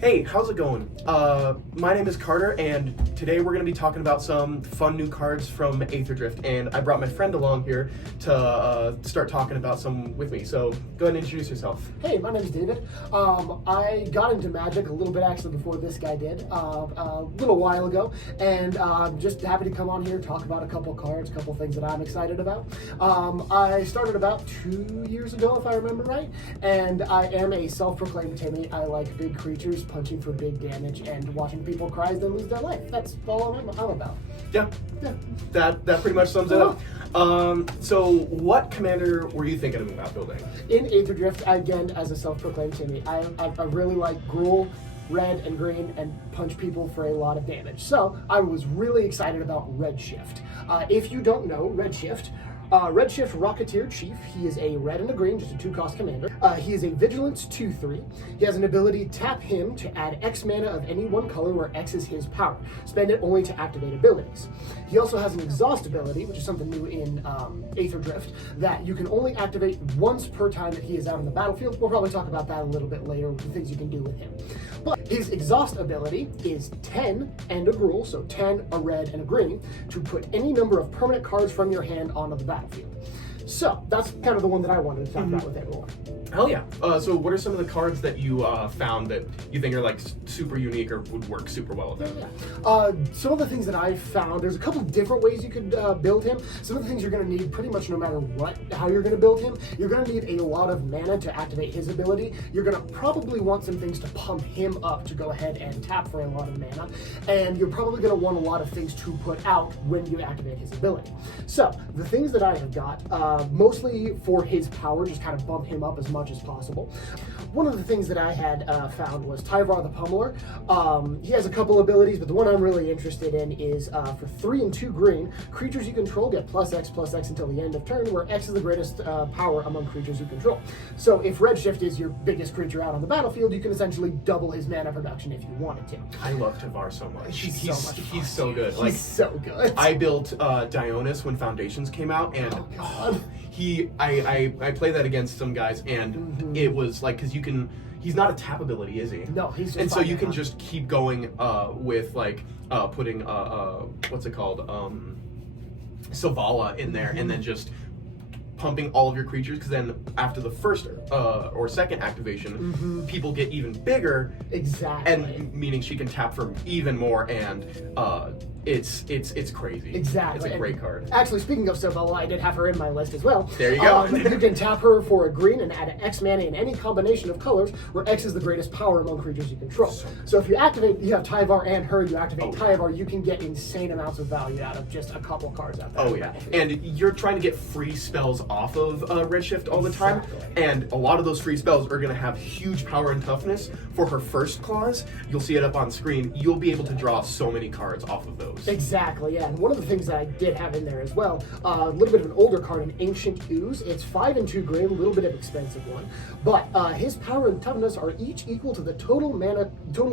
Hey, how's it going? My name is Carter, and today we're going to be talking about some fun new cards from Aetherdrift, and I brought my friend along here to start talking about some with me. So go ahead and introduce yourself. Hey, my name's David. I got into Magic a little bit actually before this guy did, a little while ago, and just happy to come on here, talk about a couple cards, a couple things that I'm excited about. I started about 2 years ago, if I remember right, and I am a self-proclaimed Timmy. I like big creatures, punching for big damage, and watching people cry as they lose their life. That's all I'm about. Yeah. That pretty much sums it up. So what commander were you thinking about building? In Aetherdrift, again, as a self-proclaimed Timmy, I really like Gruul, red and green, and punch people for a lot of damage. So I was really excited about Redshift. If you don't know, Redshift Rocketeer Chief. He is a red and a green, just a 2-cost commander. He is a Vigilance 2/3. He has an ability, tap him to add X mana of any one color where X is his power. Spend it only to activate abilities. He also has an Exhaust ability, which is something new in Aetherdrift, that you can only activate once per time that he is out on the battlefield. We'll probably talk about that a little bit later, the things you can do with him. But his Exhaust ability is 10 and a Gruul, so 10, a red, and a green, to put any number of permanent cards from your hand onto the battlefield. So that's kind of the one that I wanted to talk about with everyone. Hell yeah. So what are some of the cards that you found that you think are like super unique or would work super well with him? Some of the things that I found, there's a couple different ways you could build him. Some of the things you're going to need pretty much no matter how you're going to build him. You're going to need a lot of mana to activate his ability. You're going to probably want some things to pump him up to go ahead and tap for a lot of mana. And you're probably going to want a lot of things to put out when you activate his ability. So the things that I have got, mostly for his power, just kind of bump him up as much as possible. One of the things that I had found was Tyvar the Pummeler. He has a couple abilities, but the one I'm really interested in is for 3 and 2 green, creatures you control get +X until the end of turn, where X is the greatest power among creatures you control. So if Redshift is your biggest creature out on the battlefield, you can essentially double his mana production if you wanted to. I love Tyvar so much. He's so good. He's so good. I built Dionys when Foundations came out, and I played that against some guys, and it was like, because he's not a tap ability, is he? No, he's just and so you can just keep going with like putting what's it called, Savala in there, and then just pumping all of your creatures, because then after the first or second activation, people get even bigger. Exactly. And meaning she can tap for even more, and it's crazy. Exactly. It's a great card. Actually, speaking of Savala, I did have her in my list as well. There you go. You can tap her for a green and add an X mana in any combination of colors where X is the greatest power among creatures you control. So if you activate, you have Tyvar and her, you activate Tyvar, you can get insane amounts of value out of just a couple cards out there. Oh yeah, and you're trying to get free spells off of Redshift all the time, and a lot of those free spells are going to have huge power and toughness. For her first clause, you'll see it up on screen, you'll be able to draw so many cards off of those. Exactly, yeah. And one of the things that I did have in there as well, a little bit of an older card, an Ancient Ooze. It's 5 and 2 green, a little bit of expensive one, but his power and toughness are each equal to the total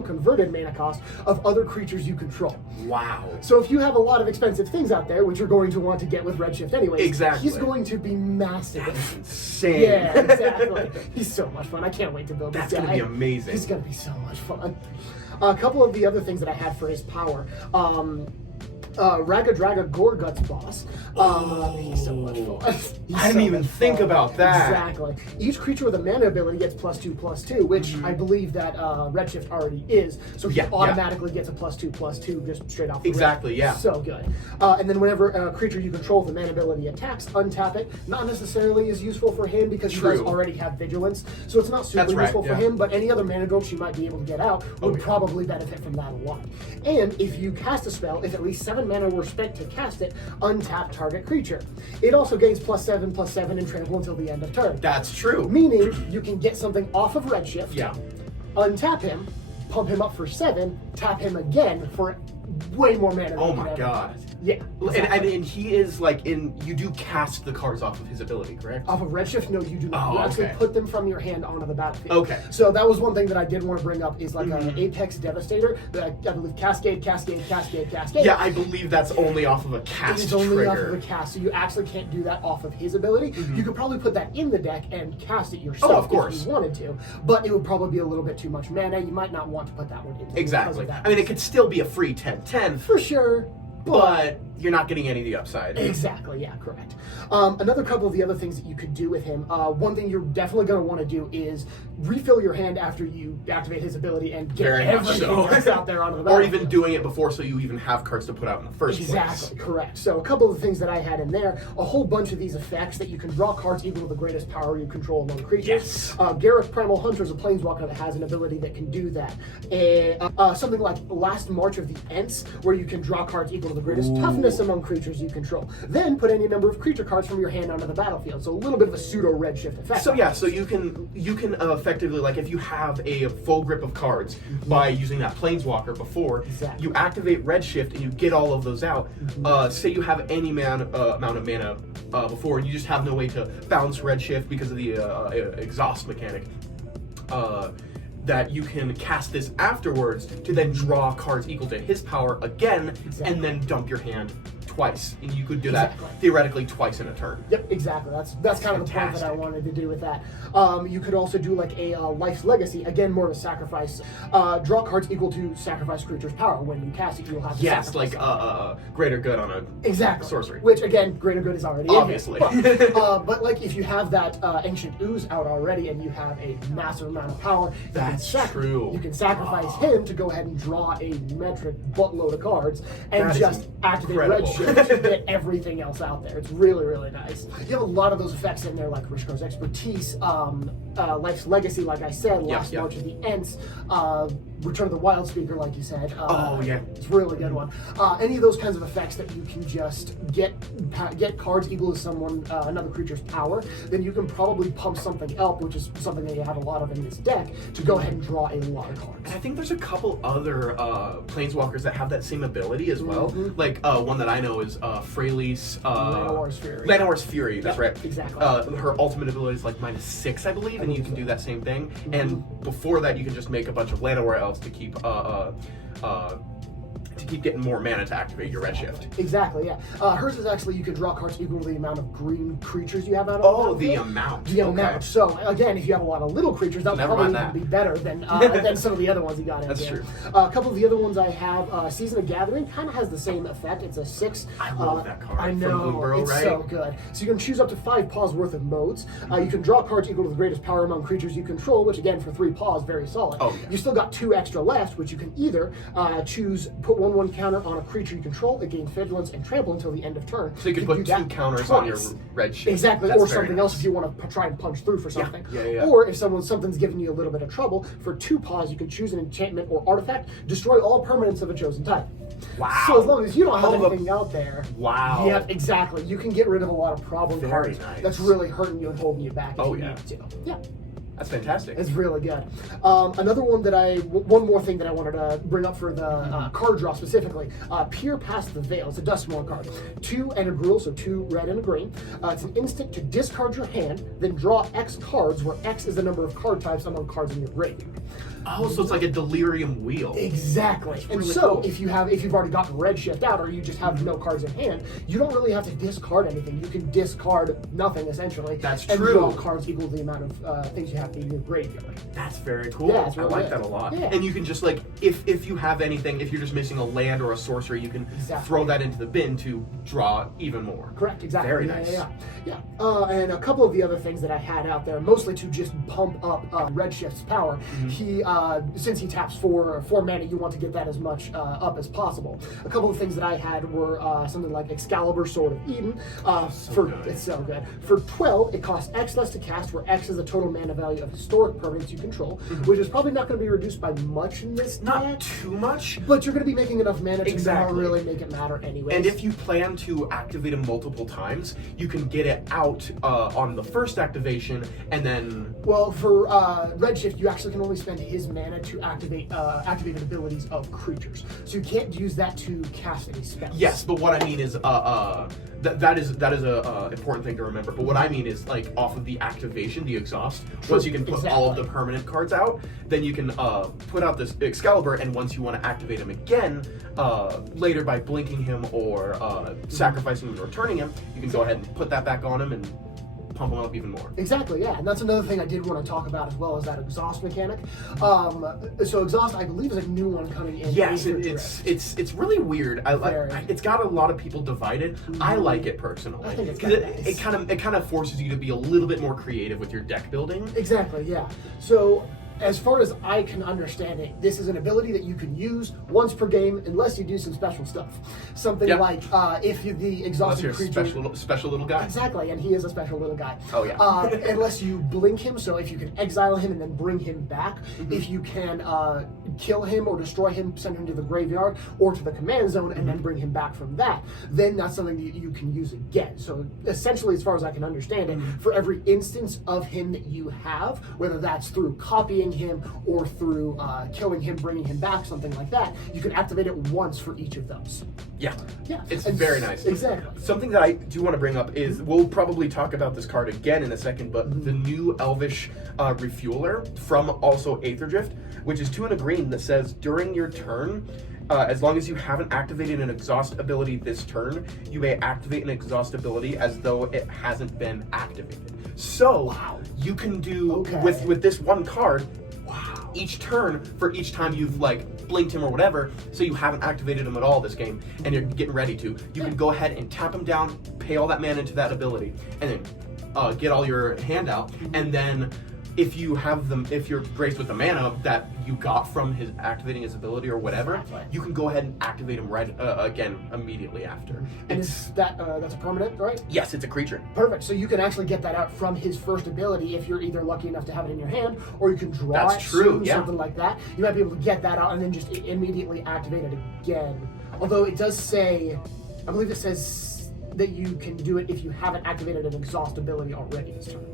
converted mana cost of other creatures you control. Wow. So if you have a lot of expensive things out there, which you're going to want to get with Redshift anyways, exactly, he's going to be massive. That's insane. Yeah, exactly. He's so much fun. I can't wait to build this guy. That's going to be amazing. He's going to be so much fun. A couple of the other things that I had for his power, Raga Draga Gorguts boss. He's so much fun. I didn't even think about that. Exactly. Each creature with a mana ability gets +2/+2, which I believe that Redshift already is. So he automatically gets a +2/+2 just straight off the Exactly, rip. yeah. So good. And then whenever a creature you control with a mana ability attacks, untap it. Not necessarily as useful for him because he does already have Vigilance. So it's not super useful for him, but any other mana drops you might be able to get out would probably benefit from that a lot. And if you cast a spell, if at least 7 mana were spent to cast it, untap target creature. It also gains +7/+7 and trample until the end of turn. That's true. Meaning you can get something off of Redshift, untap him, pump him up for 7, tap him again for way more mana. Oh my god. Yeah. And he is like you do cast the cards off of his ability, correct? Off of Redshift, no, you do not. Oh, You actually okay. put them from your hand onto the battlefield. Okay. So that was one thing that I did want to bring up is like an Apex Devastator. I believe Cascade. Yeah, I believe that's only off of a cast It's only trigger. off of a cast, so you actually can't do that off of his ability. You could probably put that in the deck and cast it yourself of course. if you wanted to, but it would probably be a little bit too much mana. You might not want to put that one in. Exactly. I mean, it could still be a free 10/10, for sure, but you're not getting any of the upside. Exactly, yeah, correct. Another couple of the other things that you could do with him, one thing you're definitely going to want to do is refill your hand after you activate his ability and get Very much everything so. that's out there onto the Or battlefield. even doing it before so you even have cards to put out in the first place. Exactly, correct. So a couple of the things that I had in there, a whole bunch of these effects that you can draw cards equal to the greatest power you control among creatures. Yes. Garruk Primal Hunter is a planeswalker that has an ability that can do that. Something like Last March of the Ents, where you can draw cards equal to the greatest toughness among creatures you control. Then put any number of creature cards from your hand onto the battlefield. So a little bit of a pseudo Redshift effect. So yeah, so you can effectively, like, if you have a full grip of cards by using that Planeswalker before, Exactly. you activate Redshift and you get all of those out. Say you have any amount of mana before, and you just have no way to bounce Redshift because of the exhaust mechanic. That you can cast this afterwards to then draw cards equal to his power again, and then dump your hand twice. And you could do that theoretically twice in a turn. Yep, exactly. That's kind of the point that I wanted to do with that. You could also do like a Life's Legacy, again more of a sacrifice. Draw cards equal to sacrifice creature's power. When you cast it, you'll have to sacrifice like greater good on a sorcery. Which again, greater good is already obviously. In here. But like if you have that Ancient Ooze out already and you have a massive amount of power, That's true. You can sacrifice him to go ahead and draw a metric buttload of cards and That just is activate incredible. Redshift to get everything else out there. It's really, really nice. You have a lot of those effects in there, like Rishkar's Expertise, Life's Legacy, like I said, Last March of the Ents, Return of the Wild Speaker, like you said. It's a really good one. Any of those kinds of effects that you can just get cards equal to someone, another creature's power, then you can probably pump something up, which is something that you have a lot of in this deck, to go ahead and draw a lot of cards. And I think there's a couple other planeswalkers that have that same ability as well. Like one that I know is Freyalise. Llanowar's Fury, that's right. Exactly. Her ultimate ability is like -6, I believe, and you can do that same thing. And before that, you can just make a bunch of Llanowar elves to keep getting more mana to activate your Redshift. Exactly, yeah. Hers is actually, you can draw cards equal to the amount of green creatures you have out of the amount. The amount. So, again, if you have a lot of little creatures, that'll probably even be better than some of the other ones you got in That's there. true. A couple of the other ones I have, Season of Gathering kind of has the same effect. It's a 6. I love that card. I know, From Bloomburrow, it's right? so good. So you can choose up to 5 paws worth of modes. You can draw cards equal to the greatest power among creatures you control, which again, for 3 paws, very solid. You still got 2 extra left, which you can either choose, put 1/1 counter on a creature you control, it gains vigilance and trample until the end of turn. So you could put 2 counters on your Redshift. Exactly, That's or very something else if you want to try and punch through for something. Yeah. Or if something's giving you a little bit of trouble, for 2 paws you can choose an enchantment or artifact, destroy all permanents of a chosen type. Wow. So as long as you don't have anything out there. Wow. Yep, exactly. You can get rid of a lot of problem cards that's really hurting you and holding you back if you need to. Yeah. That's fantastic. It's really good. Another one one more thing that I wanted to bring up for the card draw specifically. Peer Past the Veil. It's a Dustmourne card. 2 and a Gruul, so 2 red and a green. It's an instant to discard your hand, then draw X cards, where X is the number of card types among cards in your graveyard. Oh, so it's like a delirium wheel. Exactly. And really so cool. if you've already gotten Redshift out, or you just have no cards in hand, you don't really have to discard anything. You can discard nothing essentially. That's and true. draw cards equal to the amount of things you have in your graveyard. That's very cool. Yeah, it's really I like good. that a lot. Yeah. And you can just like, if you have anything, if you're just missing a land or a sorcery, you can throw that into the bin to draw even more. Correct, exactly. Very nice. Yeah. And a couple of the other things that I had out there, mostly to just pump up Redshift's power. He, since he taps for mana, you want to get that as much up as possible. A couple of things that I had were something like Excalibur, Sword of Eden. It's so good. For 12, it costs X less to cast, where X is the total mana value of historic permanents you control, which is probably not going to be reduced by much in this Not deck, too much. but you're going to be making enough mana to not really make it matter anyway. And if you plan to activate him multiple times, you can get it out on the first activation, and then... Well, for Redshift, you actually can only spend his uses mana to activate activated abilities of creatures. So you can't use that to cast any spells. Yes, but what I mean is, that is a important thing to remember. But what I mean is, like, off of the activation, the exhaust. Once you can put all of the permanent cards out, then you can put out this Excalibur, and once you want to activate him again later by blinking him or sacrificing him and returning him, you can go ahead and put that back on him and pump them up even more. Exactly, yeah, and that's another thing I did want to talk about as well, as that exhaust mechanic. So exhaust, I believe, is a new one coming in. Yes, it's really weird. It's got a lot of people divided. Mm-hmm. I like it personally. I think it's nice. It kind of forces you to be a little bit more creative with your deck building. Exactly, yeah. So, as far as I can understand it, this is an ability that you can use once per game, unless you do some special stuff. Something like if the exhausted creature, special little guy. Exactly, and he is a special little guy. Oh yeah. Unless you blink him, so if you can exile him and then bring him back, if you can kill him or destroy him, send him to the graveyard or to the command zone, and then bring him back from that, then that's something that you can use again. So essentially, as far as I can understand it, for every instance of him that you have, whether that's through copying him or through killing him, bringing him back, something like that, you can activate it once for each of those. Yeah. It's very nice. Exactly. Something that I do want to bring up is, we'll probably talk about this card again in a second, but the new Elvish Refueler from also Aetherdrift, which is 2 and a green, that says during your turn, as long as you haven't activated an exhaust ability this turn, you may activate an exhaust ability as though it hasn't been activated. So you can do with this one card, each turn for each time you've like blinked him or whatever, so you haven't activated him at all this game and you're getting ready to, you can go ahead and tap him down, pay all that mana into that ability, and then get all your hand out, and then if you have them, if you're graced with the mana that you got from his activating his ability or whatever, you can go ahead and activate him right again immediately after. And is that that's a permanent, right? Yes, it's a creature. Perfect. So you can actually get that out from his first ability if you're either lucky enough to have it in your hand, or you can draw it soon, something like that. You might be able to get that out and then just immediately activate it again. Although it does say, I believe it says that you can do it if you haven't activated an exhaust ability already this turn.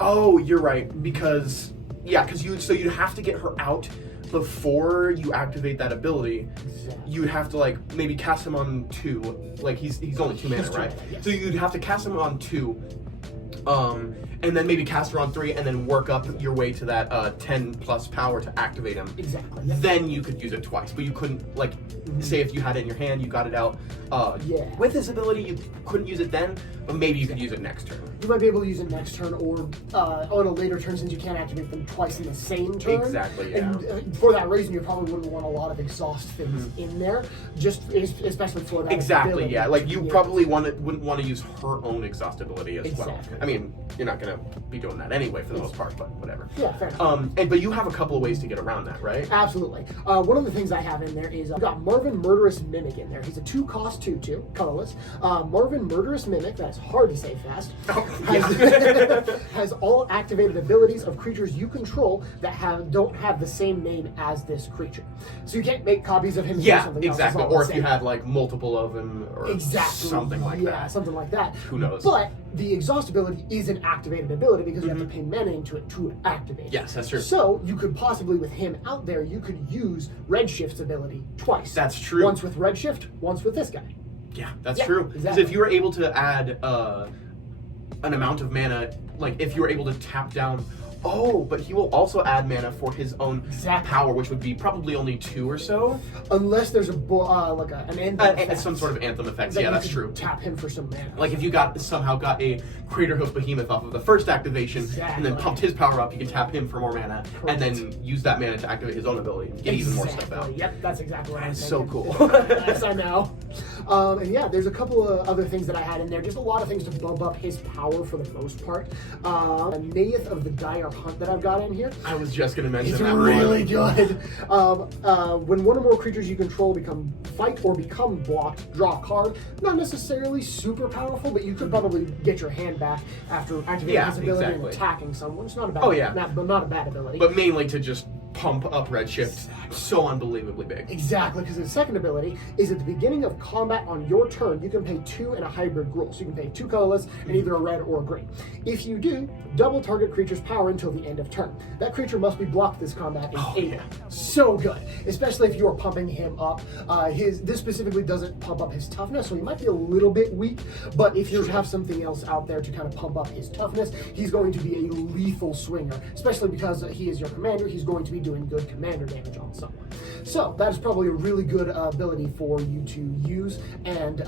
Oh, you're right, because you'd have to get her out before you activate that ability. Exactly. You'd have to like maybe cast him on 2, like he's only 2 mana, right? Yes. So you'd have to cast him on 2, and then maybe cast her on 3, and then work up your way to that 10 plus power to activate him. Exactly. Then you could use it twice, but you couldn't, like, say if you had it in your hand, you got it out. With this ability, you couldn't use it then, but maybe you could use it next turn. You might be able to use it next turn, or on a later turn, since you can't activate them twice in the same turn. Exactly, yeah. And for that reason, you probably wouldn't want a lot of exhaust things in there, just especially for that ability. Yeah. Like, you probably wouldn't want to use her own exhaust ability as well. I mean, you're not going to be doing that anyway for the most part, but whatever. Yeah, fair enough. But you have a couple of ways to get around that, right? Absolutely. One of the things I have in there is I've got Marvin Murderous Mimic in there. He's a 2-cost 2/2, colorless. Marvin Murderous Mimic, that's hard to say fast, has all activated abilities of creatures you control that don't have the same name as this creature. So you can't make copies of him and do something else. Exactly. Or if you had like multiple of them or something like that. Yeah, something like that. Who knows? But the exhaust ability is an activated ability because you have to pay mana into it to activate it. Yes, that's true. So you could possibly, with him out there, you could use Redshift's ability twice. That's true. Once with Redshift, once with this guy. Yeah, that's true. Because Exactly. if you were able to add an amount of mana, like if you were able to tap down, but he will also add mana for his own power, which would be probably only 2 or so. Unless there's an anthem effect. Some sort of anthem effects. Yeah, that's true. Tap him for some mana. Like if you somehow got a Crater Hoof Behemoth off of the first activation, and then pumped his power up, you can tap him for more mana, and then use that mana to activate his own ability and get even more stuff out. Yep, that's exactly what I'm That's thinking. so cool. Yes, I know. And yeah, there's a couple of other things that I had in there. Just a lot of things to bump up his power for the most part. A Naeth of the Dire Hunt that I've got in here. I was just going to mention It's that really good. When one or more creatures you control fight or become blocked, draw a card. Not necessarily super powerful, but you could probably get your hand back after activating his ability and attacking someone. It's not a bad, not a bad ability. But mainly to just pump up Redshift so unbelievably big. Exactly, because his second ability is at the beginning of combat on your turn, you can pay 2 and a hybrid gruel. So you can pay 2 colorless and either a red or a green. If you do, double target creature's power until the end of turn. That creature must be blocked this combat in 8. Yeah. So good, especially if you are pumping him up. This specifically doesn't pump up his toughness, so he might be a little bit weak, but if you have something else out there to kind of pump up his toughness, he's going to be a lethal swinger, especially because he is your commander. He's going to be doing good commander damage on someone. So that is probably a really good ability for you to use and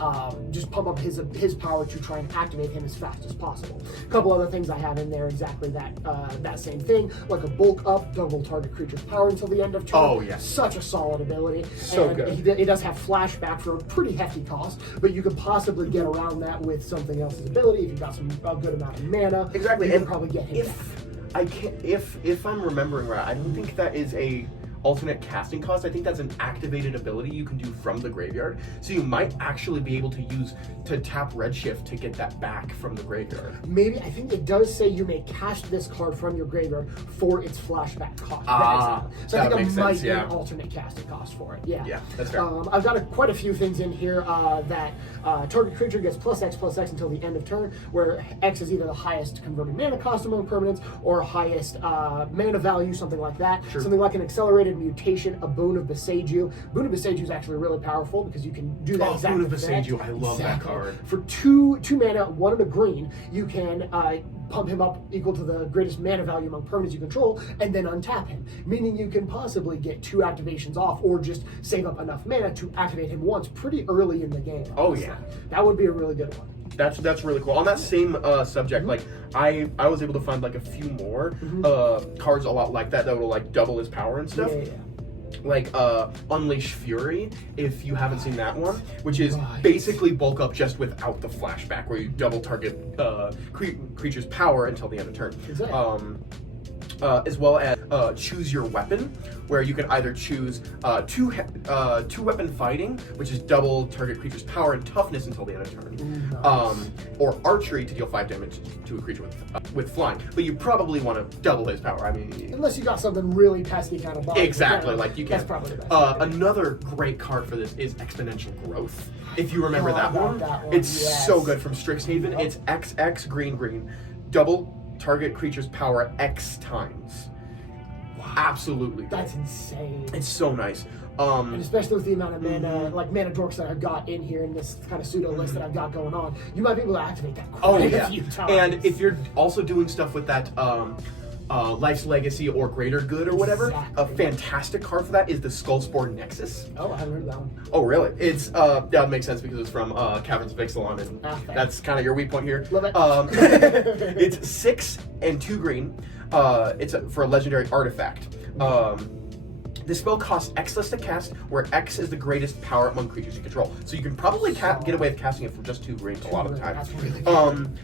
just pump up his power to try and activate him as fast as possible. A couple other things I have in there exactly that same thing, like a bulk up, double target creature's power until the end of turn. Oh yeah, such a solid ability. So and good. It does have flashback for a pretty hefty cost, but you could possibly get around that with something else's ability if you've got a good amount of mana. Exactly, you and can probably get him if I'm remembering right, I don't think that is a alternate casting cost. I think that's an activated ability you can do from the graveyard. So you might actually be able to tap Redshift to get that back from the graveyard. Maybe, I think it does say you may cast this card from your graveyard for its flashback cost. So I think it might be an alternate casting cost for it. Yeah, that's fair. I've got quite a few things in here that target creature gets +X until the end of turn, where X is either the highest converted mana cost among permanents or highest mana value, something like that. Sure. Something like an accelerated mutation, a Boon of Beseiju. Boon of Beseiju is actually really powerful because you can do that exact Boon of effect. Beseiju, I love that card. For two mana, 1 and a green, you can pump him up equal to the greatest mana value among permanents you control, and then untap him. Meaning you can possibly get 2 activations off, or just save up enough mana to activate him once pretty early in the game. Oh yeah, that would be a really good one. That's really cool. On that same subject, like I was able to find like a few more cards a lot like that will like double his power and stuff. Yeah. Like Unleash Fury, if you haven't seen that one, which is basically bulk up just without the flashback, where you double target creature's power until the end of turn. Exactly. As well as choose your weapon, where you can either choose two weapon fighting, which is double target creature's power and toughness until the end of turn, Nice. Or archery to deal 5 damage to a creature with flying. But you probably want to double his power. I mean, unless you got something really pesky kind of body. exactly, like you can. That's probably the best. Another great card for this is Exponential Growth. If you remember that one, it's yes. so good from Strixhaven. It's XX green, double target creature's power X times. Wow. Absolutely. That's insane. It's so nice. And especially with the amount of mana, like mana dorks that I've got in here in this kind of pseudo list that I've got going on, you might be able to activate that quite a few times. And if you're also doing stuff with that Life's Legacy or Greater Good or whatever, a fantastic card for that is the Skullspore Nexus. Oh, I haven't heard of that one. Oh, really? It's that makes sense because it's from Caverns of Ixalan, and that's kind of your weak point here. Love it. It's 6 and 2 green. It's for a legendary artifact. This spell costs X less to cast, where X is the greatest power among creatures you control. So you can probably get away with casting it for just 2 green a lot of the time. That's really good.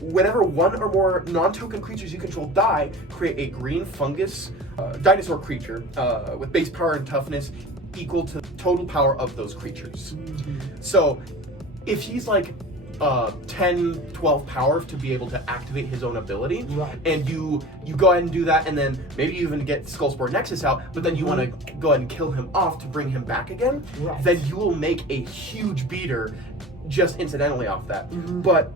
Whenever 1 or more non-token creatures you control die, create a green fungus dinosaur creature with base power and toughness equal to the total power of those creatures. So if he's like 10, 12 power to be able to activate his own ability, and you go ahead and do that, and then maybe you even get Skullspore Nexus out, but then you want to go ahead and kill him off to bring him back again, then you will make a huge beater just incidentally off that. But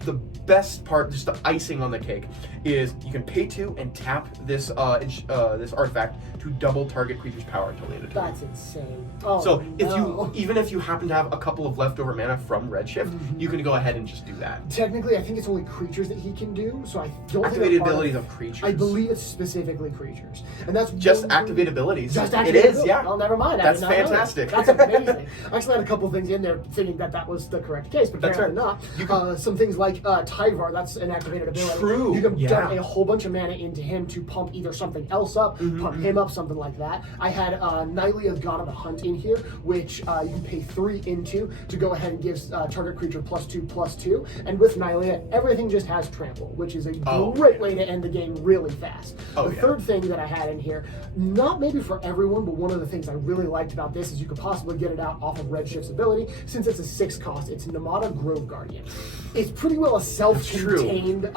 the best part, just the icing on the cake, is you can pay 2 and tap this this artifact to double target creature's power until the end of turn. That's insane. Oh, so even if you happen to have a couple of leftover mana from Redshift, you can go ahead and just do that. Technically, I think it's only creatures that he can do, so I don't activated abilities of creatures. I believe it's specifically creatures, and that's just activated abilities. Just it is, yeah. Oh, never mind. That's fantastic. That's amazing. I actually had a couple things in there thinking that was the correct case, but apparently not. Some things like Tyvar, that's an activated ability. True. You can dump a whole bunch of mana into him to pump either something else up, pump him up, something like that. I had Nylea's God of the Hunt in here, which you can pay 3 into to go ahead and give target creature +2/+2. And with Nylea, everything just has trample, which is a great way to end the game really fast. The third thing that I had in here, not maybe for everyone, but one of the things I really liked about this is you could possibly get it out off of Redshift's ability, since it's a 6 cost cost. It's Namada Grove Guardian. It's pretty well a self-contained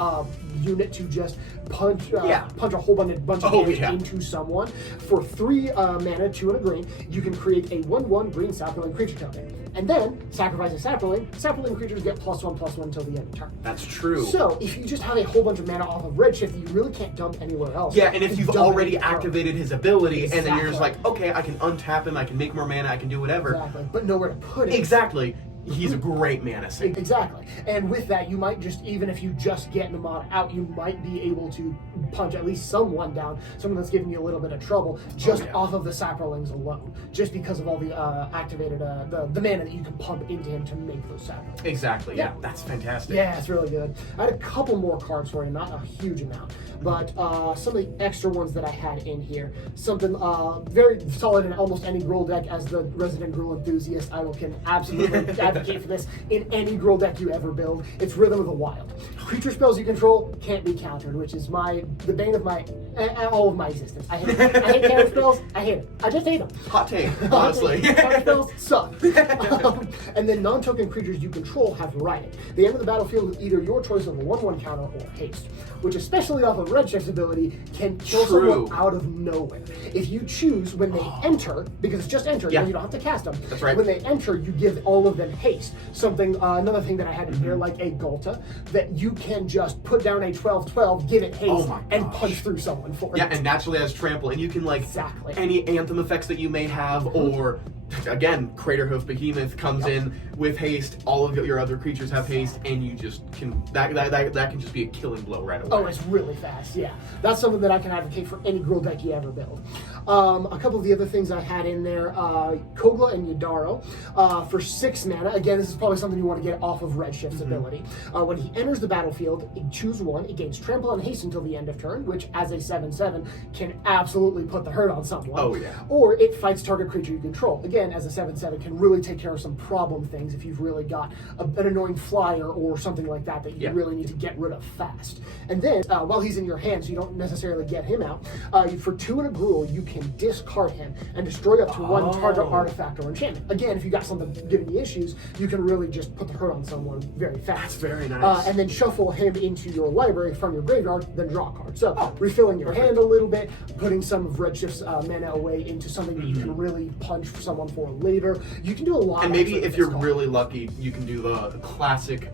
unit to just punch a whole bunch of damage into someone. For 3 mana, 2 and a green, you can create a 1/1 green sapling creature token. And then sacrifice a sapling. Sapling creatures get +1/+1 until the end of turn. That's true. So if you just have a whole bunch of mana off of Redshift, you really can't dump anywhere else. Yeah, and if you've already activated his ability, and then you're just like, okay, I can untap him, I can make more mana, I can do whatever. Exactly, but nowhere to put it. Exactly. He's a great mana sink. Exactly. And with that, you might just, even if you just get Namada out, you might be able to punch at least someone down, someone that's giving you a little bit of trouble, just off of the saplings alone, just because of all the activated, the mana that you can pump into him to make those saplings. Exactly, yeah. That's fantastic. Yeah, it's really good. I had a couple more cards for you, not a huge amount, but some of the extra ones that I had in here, something very solid in almost any Gruul deck. As the resident Gruul enthusiast, I can absolutely advocate for this in any Gruul deck you ever build. It's Rhythm of the Wild. Creature spells you control can't be countered, which is the bane of all of my existence. I hate it. I hate counter spells. I hate it. I just hate them. Hot take, honestly. Counter spells suck. And then non-token creatures you control have writing. They enter the battlefield with either your choice of a 1/1 counter or haste, which, especially off of Redshift's ability, can kill someone out of nowhere. If you choose when they enter, because it's just enter, and you don't have to cast them. That's right. When they enter, you give all of them haste. Another thing that I had in here, like a Gulta, that you can just put down a 12/12, give it haste, and punch through someone for it. Yeah, and naturally has trample, and you can any anthem effects that you may have, or again, Craterhoof Behemoth comes in with haste. All of your other creatures have haste, and you just can that can just be a killing blow right away. Oh, it's really fast. Yeah, that's something that I can advocate for any Gruul deck you ever build. A couple of the other things I had in there, Kogla and Yadaro for 6 mana. Again, this is probably something you want to get off of Redshift's ability. When he enters the battlefield, choose 1. It gains trample and haste until the end of turn, which as a 7/7 can absolutely put the hurt on someone. Oh yeah. Or it fights target creature you control. Again, as a 7/7 can really take care of some problem things if you've really got an annoying flyer or something like that you really need to get rid of fast. And then while he's in your hand, so you don't necessarily get him out, for 2 and a Gruul, you can discard him and destroy up to 1 target artifact or enchantment. Again, if you got something giving you issues, you can really just put the hurt on someone very fast. That's very nice. And then shuffle him into your library from your graveyard, then draw a card. So refilling your hand a little bit, putting some of Redshift's mana away into something that you can really punch someone for later. You can do a lot. And maybe if you're really lucky, you can do the classic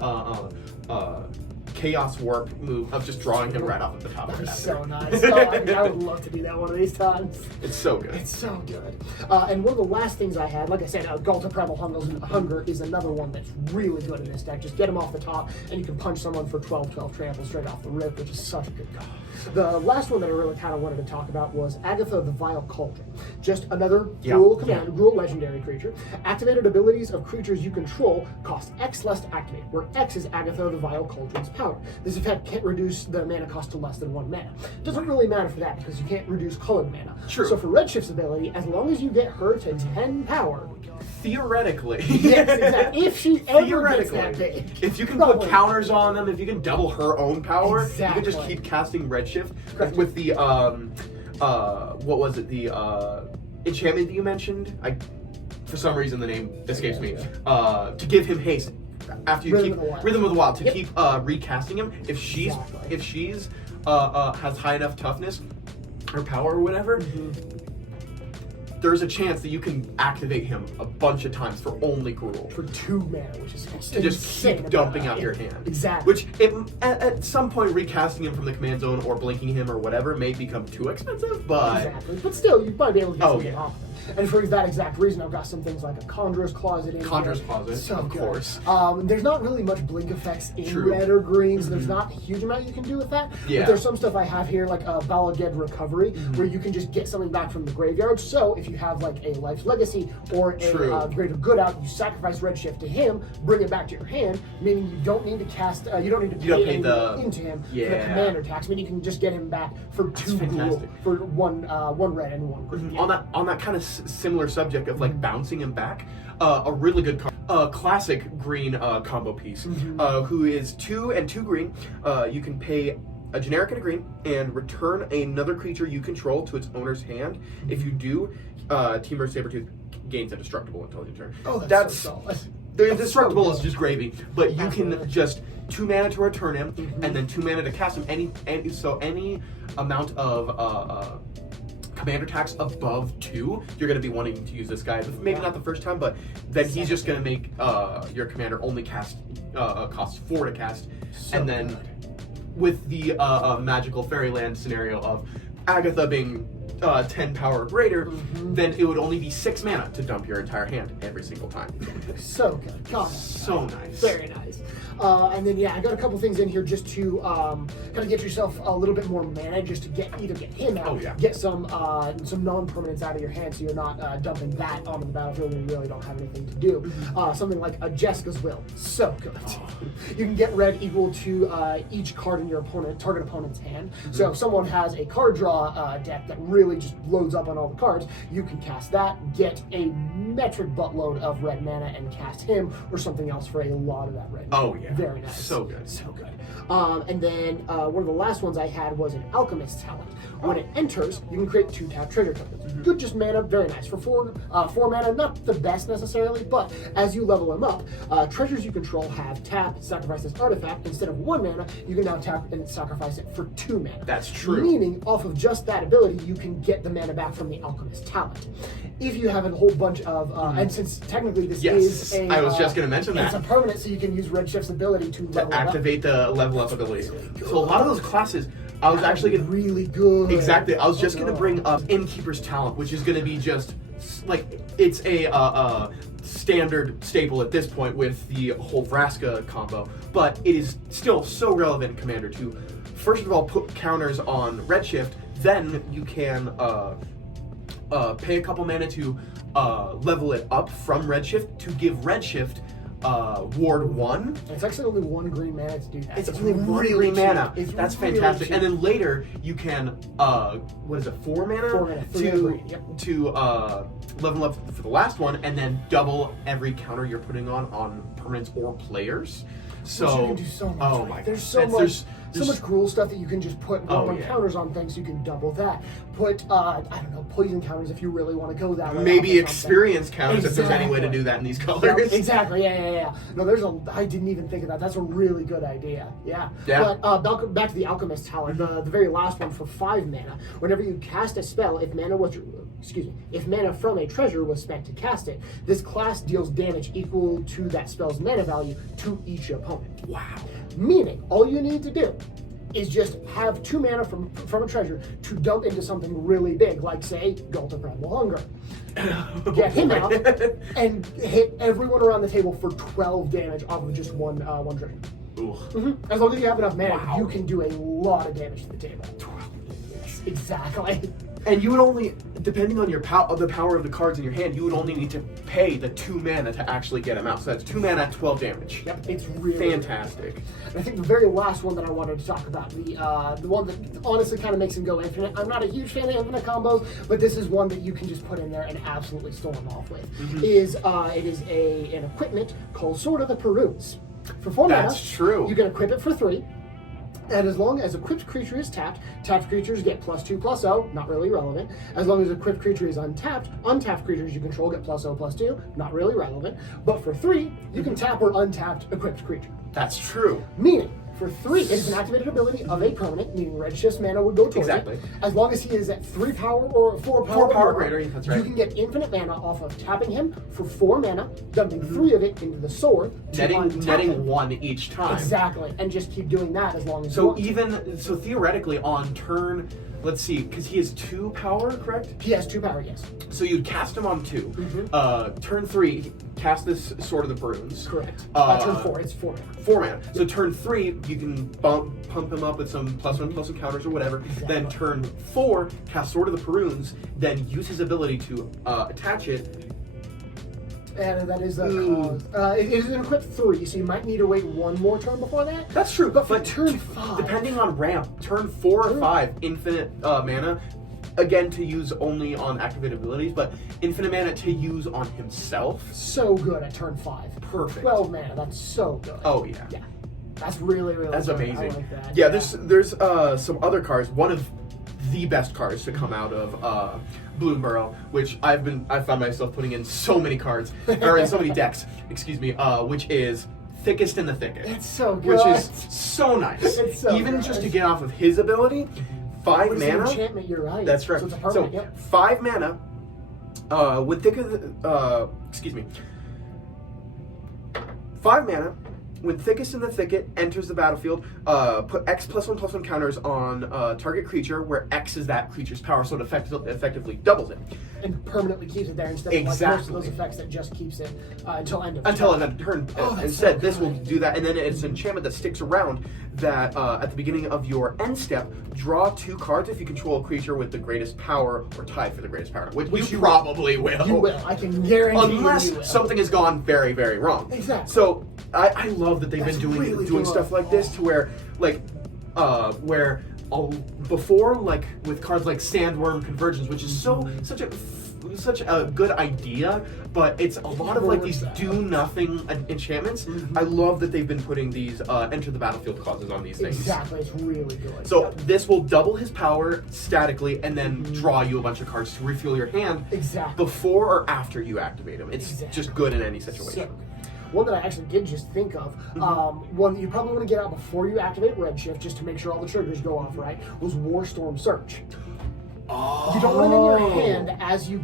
Chaos Warp move of just drawing him right off at the top of it. That's so nice. I would love to do that one of these times. It's so good. It's so good. And one of the last things I had, like I said, Gulta Primal Hunger is another one that's really good in this deck. Just get him off the top, and you can punch someone for 12/12 trample straight off the rip, which is such a good card. The last one that I really kind of wanted to talk about was Agatha the Vile Cauldron. Just another Gruul legendary creature. Activated abilities of creatures you control cost X less to activate, where X is Agatha the Vile Cauldron's power. This effect can't reduce the mana cost to less than 1 mana. Doesn't really matter for that because you can't reduce colored mana. True. So for Redshift's ability, as long as you get her to 10 power, theoretically. Yes, exactly. If she ever gets that big. If you can put counters on them, if you can double her own power, you can just keep casting Redshift with the what was it? The enchantment that you mentioned? For some reason the name escapes me. To give him haste after you keep Rhythm of the Wild to keep recasting him. If she's has high enough toughness, her power or whatever, there's a chance that you can activate him a bunch of times for only Gruul. For 2 mana, which is to just keep dumping out your hand. Exactly. Which, at some point, recasting him from the command zone or blinking him or whatever may become too expensive, but... Exactly. But still, you might be able to get something off them. And for that exact reason, I've got some things like a Conjurer's Closet in Conjurer's Closet, of course. There's not really much blink effects in red or green, so there's not a huge amount you can do with that. Yeah. But there's some stuff I have here, like a Balaged Recovery, where you can just get something back from the graveyard. So if you have like a Life's Legacy or a Greater Good out, you sacrifice Redshift to him, bring it back to your hand, meaning you don't need to cast, you don't need to pay into him for the commander tax. I mean, you can just get him back for 2 Gruul, for one red and 1 green. On that kind of similar subject of like bouncing him back, a really good classic green combo piece, who is 2 and 2 green. You can pay a generic and a green and return another creature you control to its owner's hand. If you do, Temur Sabertooth gains a destructible until your turn. Oh, that's so solid. The indestructible so is good. just gravy, but you Absolutely. can just 2 mana to return him, Mm-hmm. and then 2 mana to cast him. Any amount of commander attacks above 2, you're going to be wanting to use this guy. Maybe not the first time, but then he's just going to make your commander only cost 4 to cast, So and then good. with the magical fairyland scenario of Agatha being 10 power or greater, Mm-hmm. then it would only be 6 mana to dump your entire hand every single time. So good. God, So nice. very nice. And then I got a couple things in here just to kind of get yourself a little bit more mana, just to either get him out, Oh, yeah. get some non-permanents out of your hand, so you're not dumping that onto the battlefield when you really don't have anything to do. Mm-hmm. Something like a Jessica's Will, so good. Oh. You can get red equal to each card in your target opponent's hand. So if someone has a card draw deck that really just loads up on all the cards, you can cast that, get a metric buttload of red mana, and cast him or something else for a lot of that red mana. Oh, yeah. Very nice. So good. So good. And then one of the last ones I had was an Alchemist talent. When it enters, you can create 2-tap treasure tokens. Mm-hmm. Good, just mana, very nice. For 4 mana, not the best necessarily, but as you level them up, treasures you control have tap, sacrifice this artifact. Instead of 1 mana, you can now tap and sacrifice it for 2 mana. That's true. Meaning, off of just that ability, you can get the mana back from the Alchemist talent. If you have a whole bunch of, and since technically this Yes, is a, I was just gonna mention it's that. a permanent, so you can use Redshift's ability to level To it up. activate the level up ability. So a lot of those classes, I was actually gonna really good. exactly. I was just gonna bring up Innkeeper's Talent, which is gonna be just like it's a standard staple at this point with the whole Vraska combo, but it is still so relevant in Commander 2. First of all, put counters on Redshift, then you can pay a couple mana to level it up from Redshift to give Redshift Ward 1. It's actually only 1 green mana to do that. It's only really cheap. mana. It's That's really fantastic. cheap. And then later you can what is it, 4 mana? 4 mana, 3 to green, yep. to level up for the last one, and then double every counter you're putting on permanents or players. So Which you can do so much. oh with. my There's God. so There's- so much cool stuff that you can just put random yeah. counters on things. You can double that. Put I don't know, poison counters if you really want to go that way. maybe off of something. experience counters if there's any way to Exactly. do that in these Yep, colors. exactly. Yeah. No, I didn't even think of that. That's a really good idea. Yeah. Yeah. But back to the Alchemist talent, the very last one for 5 mana. Whenever you cast a spell, if mana from a treasure was spent to cast it, this class deals damage equal to that spell's mana value to each opponent. Wow. Meaning, all you need to do is just have 2 mana from a treasure to dump into something really big, like say Gulta Primal Hunger. Get him out and hit everyone around the table for 12 damage off of just one treasure. Ooh. As long as you have enough mana, Wow. you can do a lot of damage to the table. Yes, exactly. And you would only, depending on your the power of the cards in your hand, you would only need to pay the 2 mana to actually get them out. So that's 2 mana, 12 damage. Yep, it's really Fantastic. And I think the very last one that I wanted to talk about, the one that honestly kind of makes him go infinite. I'm not a huge fan of infinite combos, but this is one that you can just put in there and absolutely storm off with. Mm-hmm. It is an equipment called Sword of the Peruse. For 4 mana, That's true. you can equip it for 3. And as long as equipped creature is tapped creatures get +2/+0, not really relevant. As long as equipped creature is untapped creatures you control get +0/+2, not really relevant. But for 3, you can tap or untap equipped creature. That's true. Meaning, for 3, it's an activated ability of a permanent, meaning Redshift's mana would go towards Exactly. it. As long as he is at 3 power or 4 power, 4 power or more, greater, that's right. you can get infinite mana off of tapping him for 4 mana, dumping 3 of it into the sword, to untap Netting him. 1 each time. Exactly, and just keep doing that as long as you So want. so theoretically on turn, let's see, because he has 2 power, correct? He has 2 power, yes. So you'd cast him on 2. Mm-hmm. Turn 3, cast this Sword of the Bruins. Correct. Turn 4, it's 4 mana. 4 mana. So turn 3, you can pump him up with some +1/+1 counters or whatever. Exactly. Then turn 4, cast Sword of the Perunes, then use his ability to attach it. And that is Ooh. it is an equip 3, so you might need to wait 1 more turn before that. That's true, But for turn 5, depending on ramp, turn 4 or 5, infinite mana. Again, to use only on activated abilities, but infinite mana to use on himself. so good at turn 5. Perfect. 12 mana, that's so good. Oh yeah. Yeah. That's really, really That's good. amazing. I like that. Yeah, there's some other cards. One of the best cards to come out of Bloom Burrow, which I've found myself putting in so many cards, or in so many decks, excuse me, which is Thickest in the Thicket. It's so good. Which is so nice. It's so Even good. just to get off of his ability, 5 It's an mana. enchantment, you're right. That's right. So it's a permanent, So yep. 5 mana, with excuse me. 5 mana, when Thickest in the Thicket enters the battlefield, put X +1/+1 counters on target creature, where X is that creature's power, so it effectively doubles it. And permanently keeps it there instead of like most of those effects that just keeps it until end of turn. Oh, that's Instead, so this will good. do that, and then it's an enchantment that sticks around that at the beginning of your end step, draw 2 cards if you control a creature with the greatest power or tied for the greatest power, which you probably will. You will. I can guarantee Unless you will. something has gone very, very wrong. Exactly. So I love that they've That's been really doing good. stuff like this to where before, like with cards like Sandworm Convergence, which is such a good idea, but it's a lot of like these do nothing enchantments. I love that they've been putting these enter the battlefield clauses on these things. Exactly, it's really good. So this will double his power statically and then draw you a bunch of cards to refuel your hand Exactly. before or after you activate him. It's Exactly. just good in any situation. So, one that I actually did just think of, one that you probably want to get out before you activate Redshift, just to make sure all the triggers go off right, was Warstorm Search. Oh. You don't want it in your hand as you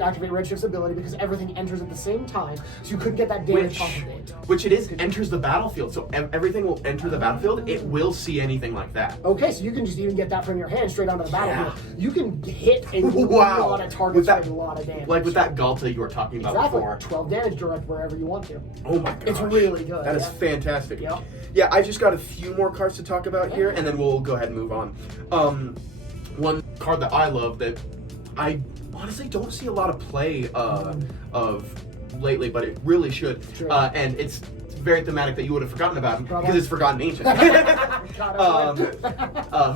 activate Redshift's ability because everything enters at the same time, so you couldn't get that damage off of it. Which it is enters the battlefield, so everything will enter the battlefield. It will see anything like that. Okay, so you can just even get that from your hand straight onto the battlefield. You can hit a Wow. lot of targets With that- with a lot of damage. Like with that Galta you were talking about Exactly. before. 12 damage direct wherever you want to. Oh my god. It's really good. That is yeah. fantastic. Yep. Yeah, I just got a few more cards to talk about here, and then we'll go ahead and move on. One card that I love that I honestly don't see a lot of play of lately, but it really should. Sure. And it's very thematic that you would have forgotten about him because it's Forgotten Ancient.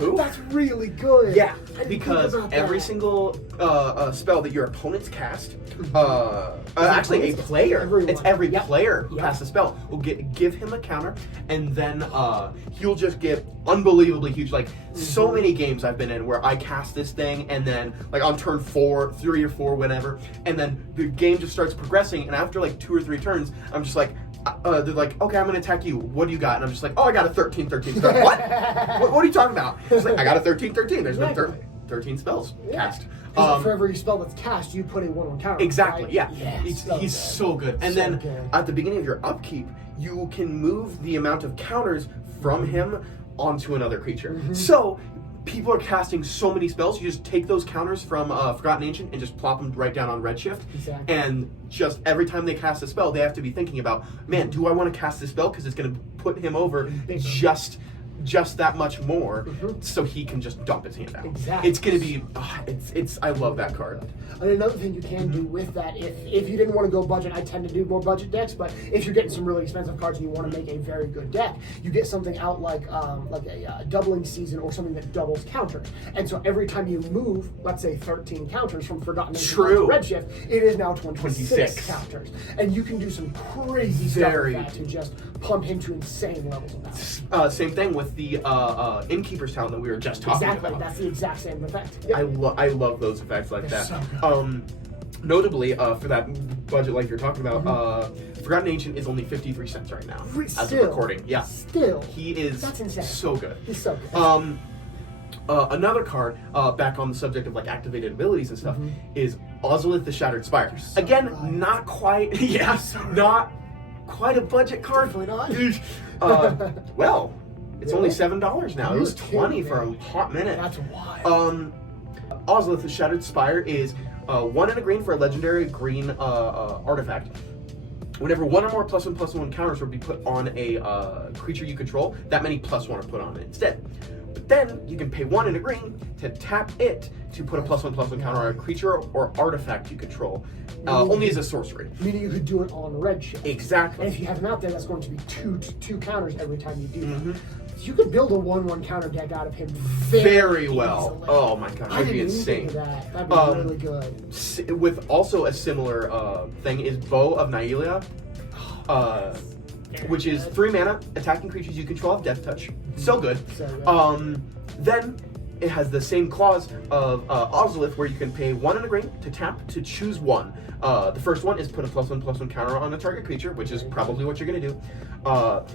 Who? That's really good. Yeah, I didn't think because about every that. single spell that your opponents cast, actually a player, Everyone. it's every Yep. player who Yep. casts a spell will give him a counter, and then he'll just get unbelievably huge. Like so many games I've been in where I cast this thing, and then like on turn 4, 3 or 4, whatever, and then the game just starts progressing, and after like 2 or 3 turns, I'm just like. They're like, okay, I'm gonna attack you. What do you got? And I'm just like, oh, I got a 13/13 spell. What are you talking about? It's like, I got a 13/13. There's been Exactly. 13 spells cast. For every spell that's cast, you put a 1/1 counter. Exactly, right? yeah. Yeah, He's so good. And So then good. at the beginning of your upkeep, you can move the amount of counters from him onto another creature. So people are casting so many spells, you just take those counters from Forgotten Ancient and just plop them right down on Redshift. Exactly. And just every time they cast a spell, they have to be thinking about, man, do I want to cast this spell? Because it's going to put him over just that much more, so he can just dump his hand out. Exactly. It's going to be, I love that card. And another thing you can do with that, if you didn't want to go budget, I tend to do more budget decks, but if you're getting some really expensive cards and you want to make a very good deck, you get something out like a doubling season or something that doubles counters. And so every time you move, let's say 13 counters from Forgotten Ancient to Redshift, it is now 26 counters. And you can do some crazy stuff with that to just pump him to insane levels of that. Same thing with the Innkeeper's Talent that we were just talking about. That's the exact same effect. Yep. I love those effects like that. So good. Notably, for that budget like you're talking about, Forgotten Ancient is only 53 cents right now as of recording. Yeah. Still. He is That's insane. so good. He's so good. Another card, back on the subject of like activated abilities and stuff, is Ozolith the Shattered Spire. Again, not quite, not quite a budget card. Definitely not. Well, it's only $7 now. It was You're 20 kidding for a me. hot minute. That's wild. Ozolith the Shattered Spire is 1 and a green for a legendary green artifact. Whenever 1 or more +1/+1 counters would be put on a creature you control, that many +1 are put on it instead. But then you can pay 1 and a green to tap it to put a +1/+1 counter on a creature or artifact you control, only as a sorcery. Meaning you could do it on Redshift. Exactly. And if you have him out there, that's going to be two counters every time you do that. So you could build a 1/1 counter deck out of him Very well. easily. Oh my god, I that'd be didn't even think insane. of that. That'd be really good. With also a similar thing is Bow of Nailia, which is 3 mana, attacking creatures you control have Death Touch. So good. So good. Then it has the same clause of Ozolith, where you can pay 1 and a green to tap to choose one. The first one is put a +1/+1 counter on a target creature, which is probably what you're going to do.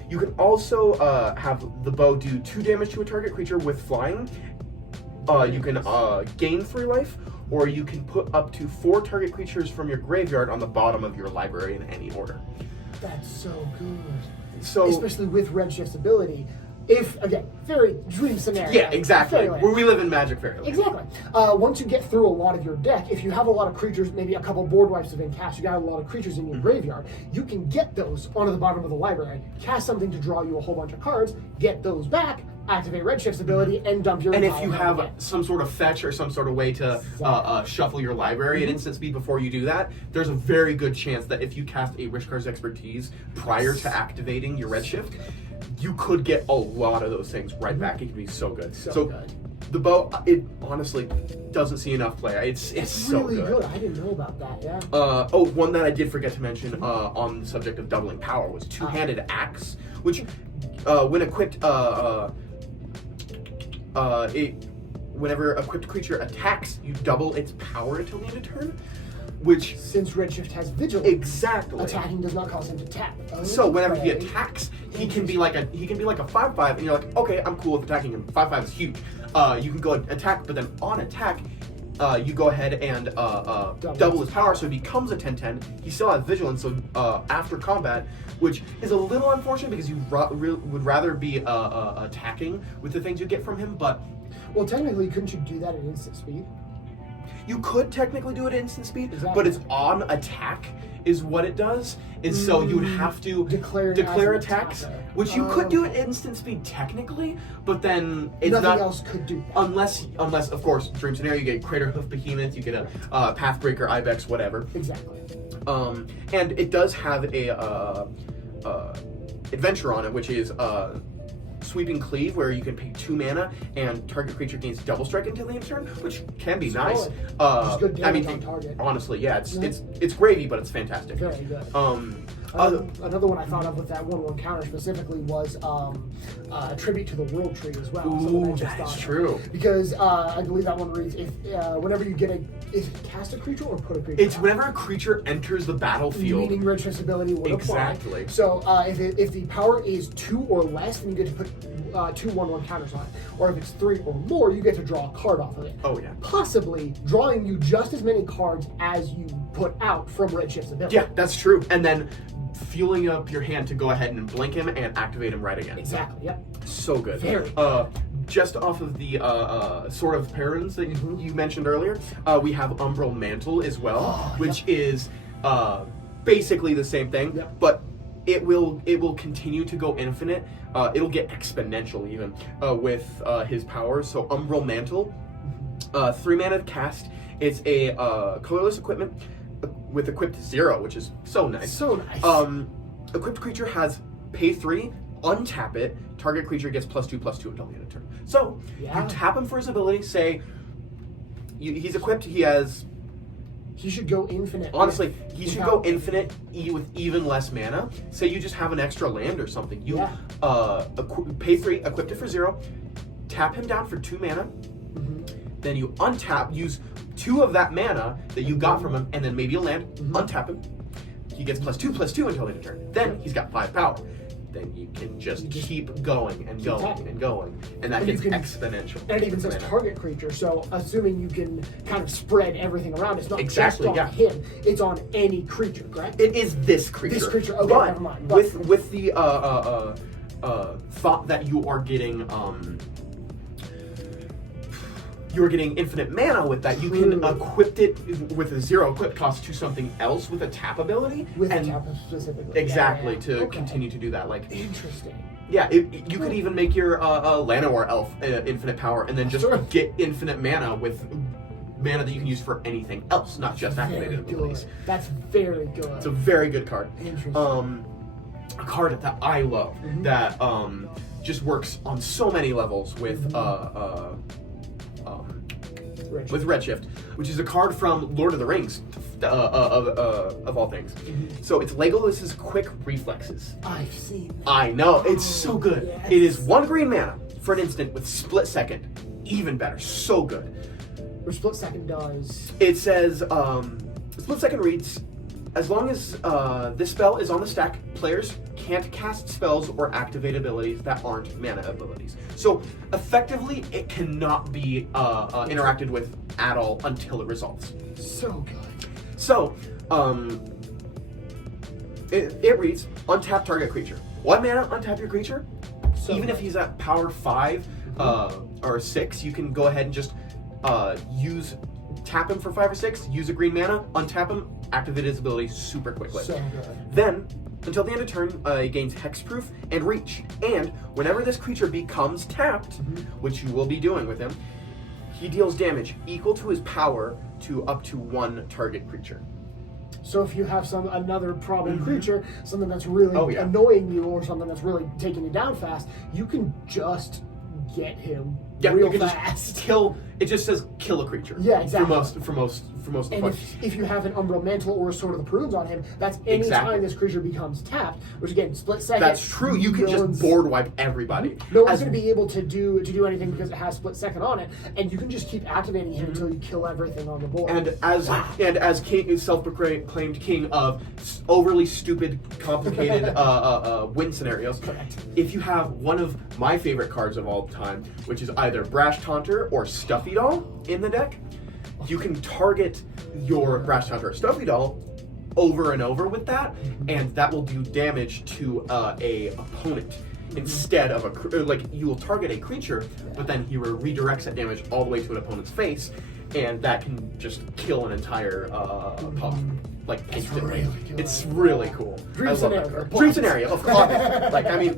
You can also have the bow do 2 damage to a target creature with flying. You can gain 3 life, or you can put up to 4 target creatures from your graveyard on the bottom of your library in any order. That's so good. So, especially with Redshift's ability. If, again, very dream scenario. yeah, exactly. Fairyland. Where we live in Magic Fairyland. Exactly. Once you get through a lot of your deck, if you have a lot of creatures, maybe a couple board wipes have been cast, you got a lot of creatures in your graveyard, you can get those onto the bottom of the library, cast something to draw you a whole bunch of cards, get those back, activate Redshift's ability, and dump your And if entire you hand have again. some sort of fetch or some sort of way to shuffle your library at instant speed before you do that, there's a very good chance that if you cast a Rishkar's Expertise prior to activating your Redshift, you could get a lot of those things right back. It could be so good. So good. The bow, it honestly doesn't see enough play. It's so really good. I didn't know about that, yeah. One that I did forget to mention on the subject of doubling power was Two-Handed Axe, which when equipped, whenever equipped creature attacks, you double its power until the end of turn. Which, since Redshift has Vigilance, exactly, attacking does not cause him to tap. So whenever he attacks, he can be like a 5/5, and you're like, okay, I'm cool with attacking him. 5/5 is huge. You can go and attack, but then on attack, you go ahead and double his power, so he becomes a 10/10. He still has Vigilance, so after combat, which is a little unfortunate because you would rather be attacking with the things you get from him, but well, technically, couldn't you do that at instant speed? you could technically do it at instant speed, Exactly. but it's on attack is what it does. And so you would have to declare attacks, attacker. which you could do at instant speed technically, but then it's nothing else could do that. Unless of course, dream scenario, you get Crater Hoof Behemoth, you get a Pathbreaker Ibex, whatever. Exactly. And it does have a adventure on it, which is Sweeping Cleave, where you can pay 2 mana and target creature gains double strike until the end of turn, which can be nice. Just good damage on target. Honestly, yeah, it's gravy, but it's fantastic. Very good. Another one I thought of with that 1/1 counter specifically was a tribute to the World Tree as well. Ooh, that's true. Because I believe that one reads, if whenever you get is it cast a creature or put a creature? It's whenever a creature enters the battlefield. Meaning Redshift's ability would apply. Exactly. So if the power is 2 or less, then you get to put 2 1/1 counters on it. Or if it's 3 or more, you get to draw a card off of it. Oh yeah. Possibly drawing you just as many cards as you put out from Redshift's ability. Yeah, that's true. And then fueling up your hand to go ahead and blink him and activate him right again. Exactly. Yep. So good. Very. Just off of the Sword of Perons that you mentioned earlier, we have Umbral Mantle as well, which is basically the same thing, but it will continue to go infinite. It'll get exponential even with his powers. So Umbral Mantle, 3 mana cast. It's a colorless equipment with equipped 0, which is so nice. So nice. Equipped creature has pay 3, untap it, target creature gets +2/+2 until the end of turn. So you tap him for his ability, say he's equipped, he should go infinite. Honestly, he should go infinite with even less mana. Say you just have an extra land or something. You pay 3, equip it for 0, tap him down for 2 mana, then you untap, use 2 of that mana that you got from him, and then maybe a land, untap him. He gets +2/+2 until the end of turn. Then he's got 5 power. Then you can just keep going and going and going, and that gets exponential. And it even says target creature, so assuming you can kind of spread everything around, it's not just on him, it's on any creature, correct? It is this creature. This creature, okay, but never mind. With the thought that you are getting you're getting infinite mana with that, you can equip it with a 0 equip cost to something else with a tap ability. With a tap specifically. Exactly, to continue to do that. Like, interesting. Yeah, you could even make your Llanowar elf infinite power and then just get infinite mana with mana that you can use for anything else, not just activated abilities. That's very good. It's a very good card. Interesting. A card that I love that just works on so many levels with Redshift, which is a card from Lord of the Rings, of all things. So it's Legolas's Quick Reflexes. I've seen that. I know, it's so good. Yes. It is 1 green mana for an instant with split second. even better. So good. Which split second does. It says, split second reads, as long as this spell is on the stack, players can't cast spells or activate abilities that aren't mana abilities. So effectively, it cannot be interacted with at all until it resolves. So good. So, it reads, untap target creature. 1 mana, untap your creature. So Even good. if he's at power 5 or 6, you can go ahead and just tap him for 5 or 6, use a green mana, untap him, activate his ability super quickly. So good. Then, until the end of turn, he gains hexproof and reach. And whenever this creature becomes tapped, which you will be doing with him, he deals damage equal to his power to up to 1 target creature. So if you have another problem creature, something that's really Oh, yeah. annoying you, or something that's really taking you down fast, you can just get him Yeah, real you can fast. just kill. It just says kill a creature. Yeah, exactly. For most of the And part. if you have an Umbral Mantle or a Sword of the Prunes on him, that's any Exactly. time this creature becomes tapped, which again, split second. That's true. You can just board wipe everybody. No one's going to be able to do anything because it has split second on it, and you can just keep activating him until you kill everything on the board. And as king, self-proclaimed king of overly stupid, complicated win scenarios, Correct. if you have one of my favorite cards of all time, which is either Brash Taunter or Stuffy Doll in the deck, you can target your Brash Taunter or Stuffy Doll over and over with that, and that will do damage to a opponent. Instead of you will target a creature, but then he redirects that damage all the way to an opponent's face, and that can just kill an entire like instantly. really good. It's really cool. Dream I love scenario, that card. but- Dream scenario, of course. Like, I mean,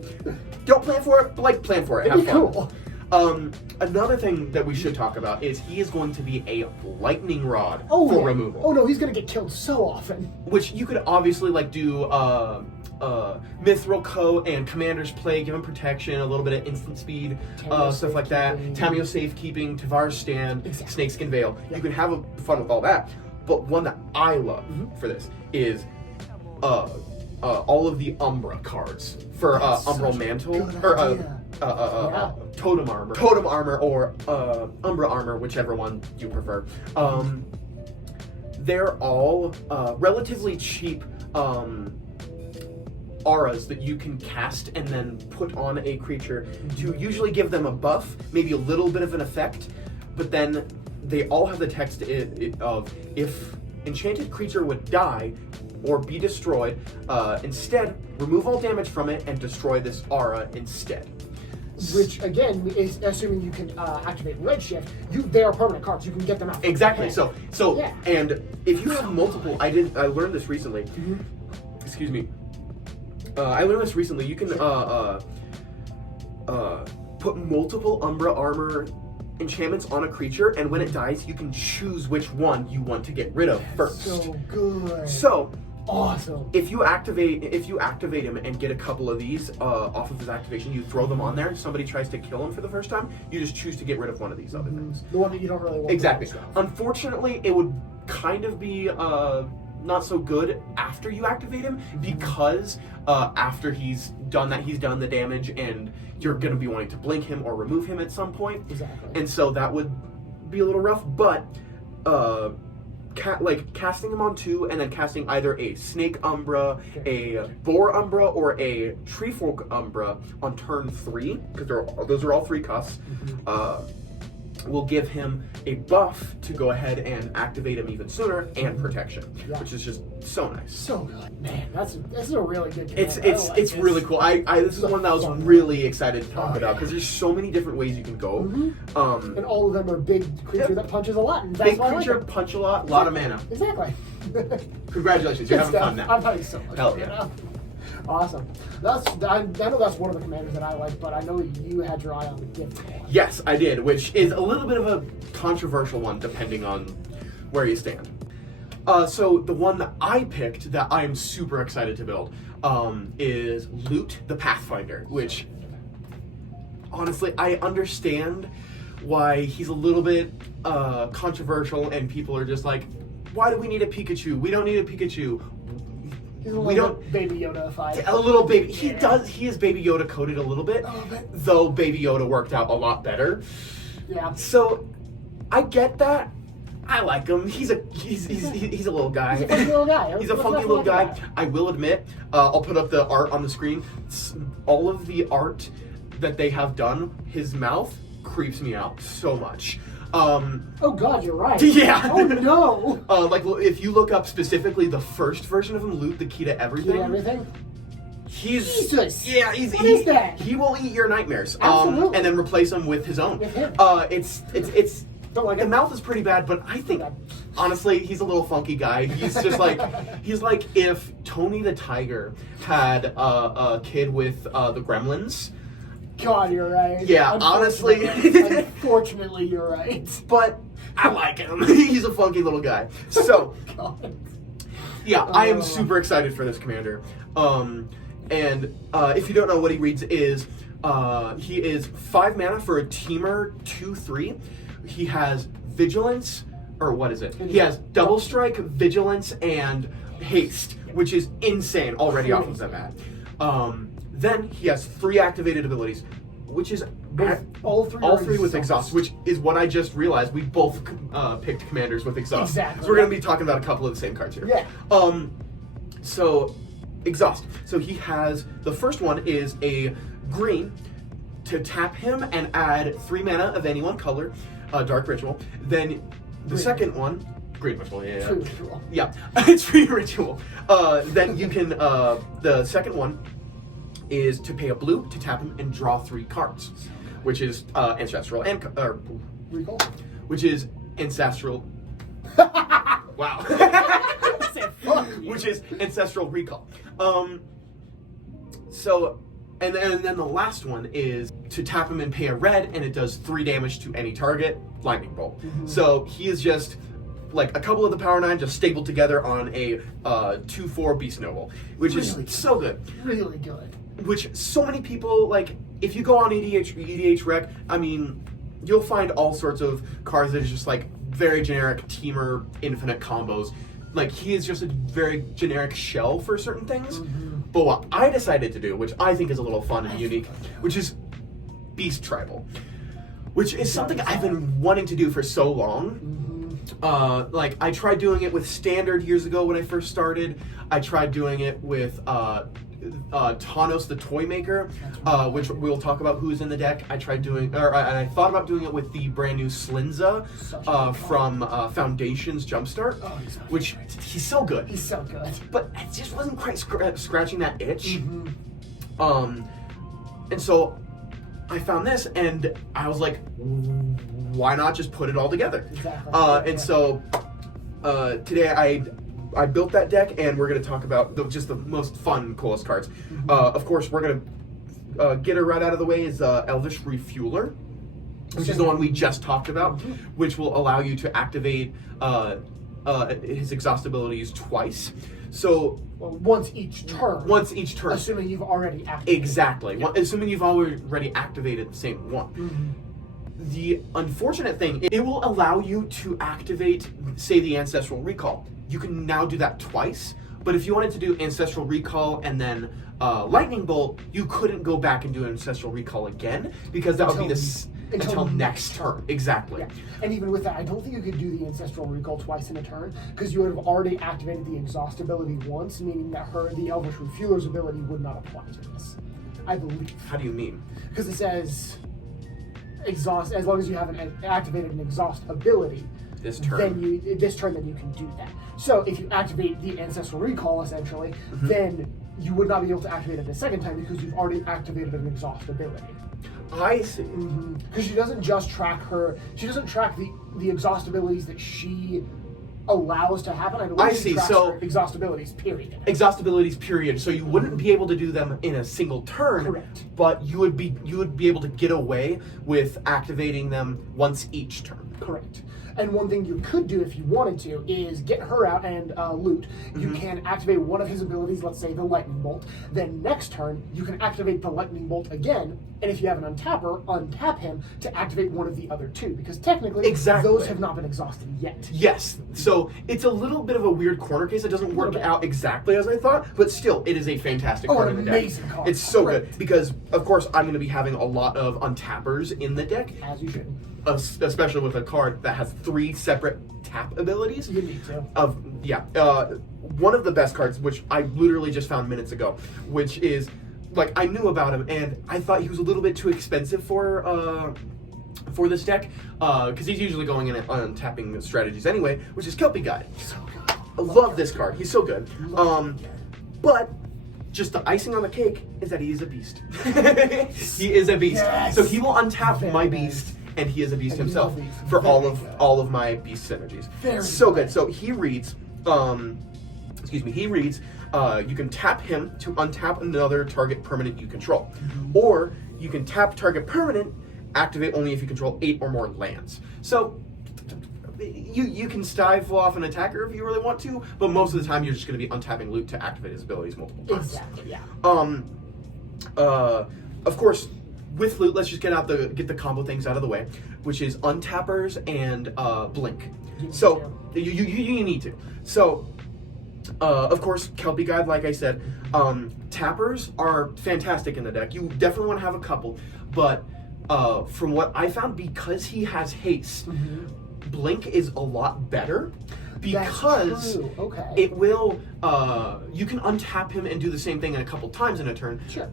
don't plan for it, but like plan for it. It'd Have be fun. cool. Another thing that we should talk about is he is going to be a lightning rod Oh, for yeah. removal. Oh no, he's going to get killed so often. Which you could obviously like do Mithril Co and Commander's Play, give him protection, a little bit of instant speed, Tamio's stuff like that. Safekeeping. Tamio's Safekeeping, Tavar's Stand, Exactly. Snakeskin Veil. Yeah. You can have fun with all that. But one that I love for this is all of the Umbra cards for That's Umbral such a Mantle good or idea. Totem Armor or Umbra Armor, whichever one you prefer. They're all relatively cheap auras that you can cast and then put on a creature to usually give them a buff, maybe a little bit of an effect, but then they all have the text of if enchanted creature would die or be destroyed, instead remove all damage from it and destroy this aura instead. Which again is assuming you can activate Redshift. They are permanent cards. You can get them out. Exactly. Yeah. So Yeah. and if you have multiple, I learned this recently. Excuse me. I learned this recently. You can put multiple Umbra Armor enchantments on a creature, and when it dies, you can choose which one you want to get rid of first. So good. So awesome. if you activate him and get a couple of these off of his activation, you throw them on there. Somebody tries to kill him for the first time, you just choose to get rid of one of these other things. The one that you don't really want. Exactly. To Unfortunately, it would kind of be not so good after you activate him, because after he's done the damage, and you're going to be wanting to blink him or remove him at some point. Exactly. And so that would be a little rough, but casting him on 2 and then casting either a Snake Umbra, a Boar Umbra, or a Treefolk Umbra on turn 3, because those are all 3 costs, will give him a buff to go ahead and activate him even sooner, and protection, which is just so nice. So good, man. This is a really good. It's command. it's really cool. This is one that I was really excited to talk about, because there's so many different ways you can go. And all of them are big creature that punches a lot. And that's Big why I like creature, it. punch a lot of mana. Exactly. Congratulations, you're having fun now. I'm having so much Hell fun yeah. now. Awesome. I know that's one of the commanders that I like, but I know you had your eye on the different one. Yes, I did, which is a little bit of a controversial one depending on where you stand. So the one that I picked that I'm super excited to build is Loot the Pathfinder, which honestly I understand why he's a little bit controversial, and people are just like, why do we need a Pikachu? We don't need a Pikachu. He's a little bit Baby Yoda-ified. A little baby. He is Baby Yoda coded a little bit, A little bit. though Baby Yoda worked out a lot better. Yeah. So, I get that. I like him. He's a little guy. He's a funky little guy. He's a funky little guy. I will admit, I'll put up the art on the screen. All of the art that they have done, his mouth creeps me out so much. Oh God, you're right. Yeah. Oh no. Like if you look up specifically the first version of him, Loot the Key to Everything. Key to Everything. Jesus. Yeah, What is that? He will eat your nightmares. Absolutely. And then replace them with his own. With him. It's Don't like the it. mouth is pretty bad, but I think honestly he's a little funky guy. He's just like he's like if Tony the Tiger had a kid with the Gremlins. God, you're right. Yeah, honestly. Unfortunately, you're right. But I like him. He's a funky little guy. So God. yeah, I am super excited for this commander. And if you don't know what he reads is, he is 5 mana for a teamer 2/3. He has vigilance, or what is it? He has double strike, vigilance, and haste, which is insane already off of the bat. Then he has 3 activated abilities, which is all three with exhaust, which is what I just realized. We both picked commanders with exhaust. Exactly. So we're going to be talking about a couple of the same cards here. Yeah. So exhaust. So he has, the first one is a green to tap him and add 3 mana of any one color, Dark Ritual. Then the second one, Green Ritual, yeah. Free Ritual. Yeah, it's Free Ritual. Then you can, the second one is to pay a blue to tap him and draw 3 cards, which is Ancestral and, Recall. which is Ancestral. Wow. Which is Ancestral Recall. So, and then the last one is to tap him and pay a red, and it does 3 damage to any target, Lightning Bolt. So he is just like a couple of the Power 9 just stapled together on a 2/4 Beast Noble, which is so good. Really good. Which so many people, like, if you go on EDH Rec, I mean, you'll find all sorts of cards that is just like very generic teamer infinite combos. Like, he is just a very generic shell for certain things. But what I decided to do, which I think is a little fun and unique, which is Beast Tribal, which is something I've been wanting to do for so long. Like, I tried doing it with Standard years ago when I first started. I tried doing it with Tanos the Toy Maker, which we'll talk about who's in the deck. I tried doing, and I thought about doing it with the brand new Slinza from Foundation's Jumpstart, which he's so good. He's so good. But it just wasn't quite scratching that itch. And so I found this, and I was like, why not just put it all together? Exactly. And so today I built that deck, and we're going to talk about just the most fun, coolest cards. Of course, we're going to get her right out of the way is Elvish Refueler, which is the one we just talked about, which will allow you to activate his exhaust abilities twice. So once each turn. Once each turn. Assuming you've already activated. Exactly. Assuming you've already activated the same one. The unfortunate thing, it will allow you to activate, say, the Ancestral Recall. You can now do that twice, but if you wanted to do Ancestral Recall and then Lightning Bolt, you couldn't go back and do Ancestral Recall again, because that would be until next turn. Exactly. Yeah. And even with that, I don't think you could do the Ancestral Recall twice in a turn, because you would have already activated the Exhaust ability once, meaning that the Elvish Refueler's ability would not apply to this, I believe. How do you mean? Because it says exhaust, as long as you haven't activated an exhaust ability this turn, then you can do that. So if you activate the Ancestral Recall, essentially, then you would not be able to activate it a second time because you've already activated an exhaust ability. I see. Because she doesn't just track she doesn't track the exhaust abilities that she allows to happen. I believe she tracks her exhaust abilities, period. Exhaust abilities, period. So you wouldn't be able to do them in a single turn. Correct. But you would be able to get away with activating them once each turn. Correct. And one thing you could do if you wanted to is get her out and loot. You can activate one of his abilities, let's say the lightning bolt. Then next turn, you can activate the lightning bolt again. And if you have an untapper, untap him to activate one of the other two. Because technically, those have not been exhausted yet. Yes. So it's a little bit of a weird corner case. It doesn't work out exactly as I thought, but still, it is a fantastic card in the deck. Amazing card. It's so good because, of course, I'm going to be having a lot of untappers in the deck. As you should. Especially with a card that has 3 separate tap abilities. You need to. One of the best cards, which I literally just found minutes ago, which is, like, I knew about him and I thought he was a little bit too expensive for this deck, because he's usually going in on tapping strategies anyway, which is Kelpie Guide. So good. I love this card. He's so good. But just the icing on the cake is that he is a beast. He is a beast. Yes. So he will untap my beast, and he is a beast himself for all of my beast synergies. So good. So he reads. He reads. You can tap him to untap another target permanent you control, or you can tap target permanent, activate only if you control 8 or more lands. So you can stifle off an attacker if you really want to, but most of the time you're just going to be untapping loot to activate his abilities multiple times. Exactly. Yeah. Of course, with loot, let's just get the combo things out of the way, which is untappers and blink. So you need to. So. Of course, Kelpie Guide, like I said, tappers are fantastic in the deck. You definitely want to have a couple, but from what I found, because he has haste, Blink is a lot better because it will, you can untap him and do the same thing a couple times in a turn. Sure.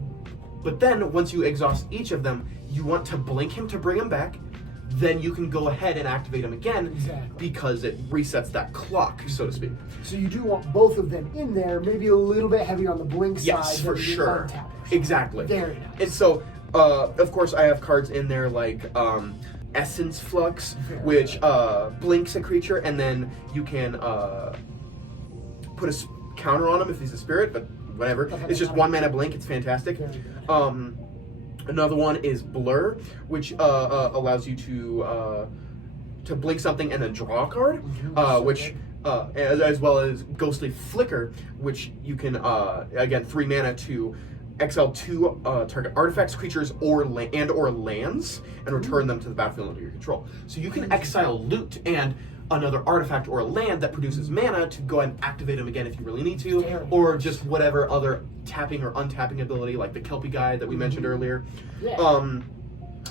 But then, once you exhaust each of them, you want to blink him to bring him back. Then you can go ahead and activate them again because it resets that clock, so to speak. So you do want both of them in there, maybe a little bit heavier on the blink side. Yes, for sure. Exactly. Very nice. And so, of course, I have cards in there like Essence Flux, which blinks a creature, and then you can put a counter on him if he's a spirit, but whatever. It's just 1 mana blink. It's fantastic. Another one is Blur, which allows you to blink something and then draw a card, which as well as Ghostly Flicker, which you can again 3 mana to exile 2 target artifacts, creatures, or lands, and return them to the battlefield under your control. So you can exile loot and another artifact or a land that produces mana to go ahead and activate them again if you really need to, or just whatever other tapping or untapping ability, like the Kelpie Guide that we mentioned earlier. Yeah.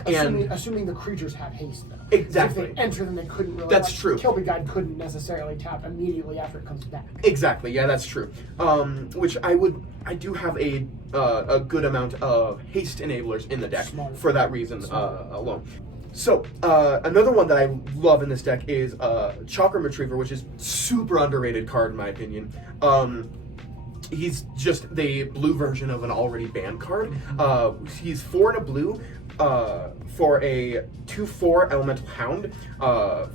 Assuming the creatures have haste, though. Exactly. So if they enter, then they couldn't really. That's true. Kelpie Guide couldn't necessarily tap immediately after it comes back. Exactly. Yeah, that's true. Which I do have a good amount of haste enablers in the deck for that reason alone. So, another one that I love in this deck is Chakram Retriever, which is super underrated card in my opinion. He's just the blue version of an already banned card. He's 4 and a blue for a 2/4 Elemental Hound.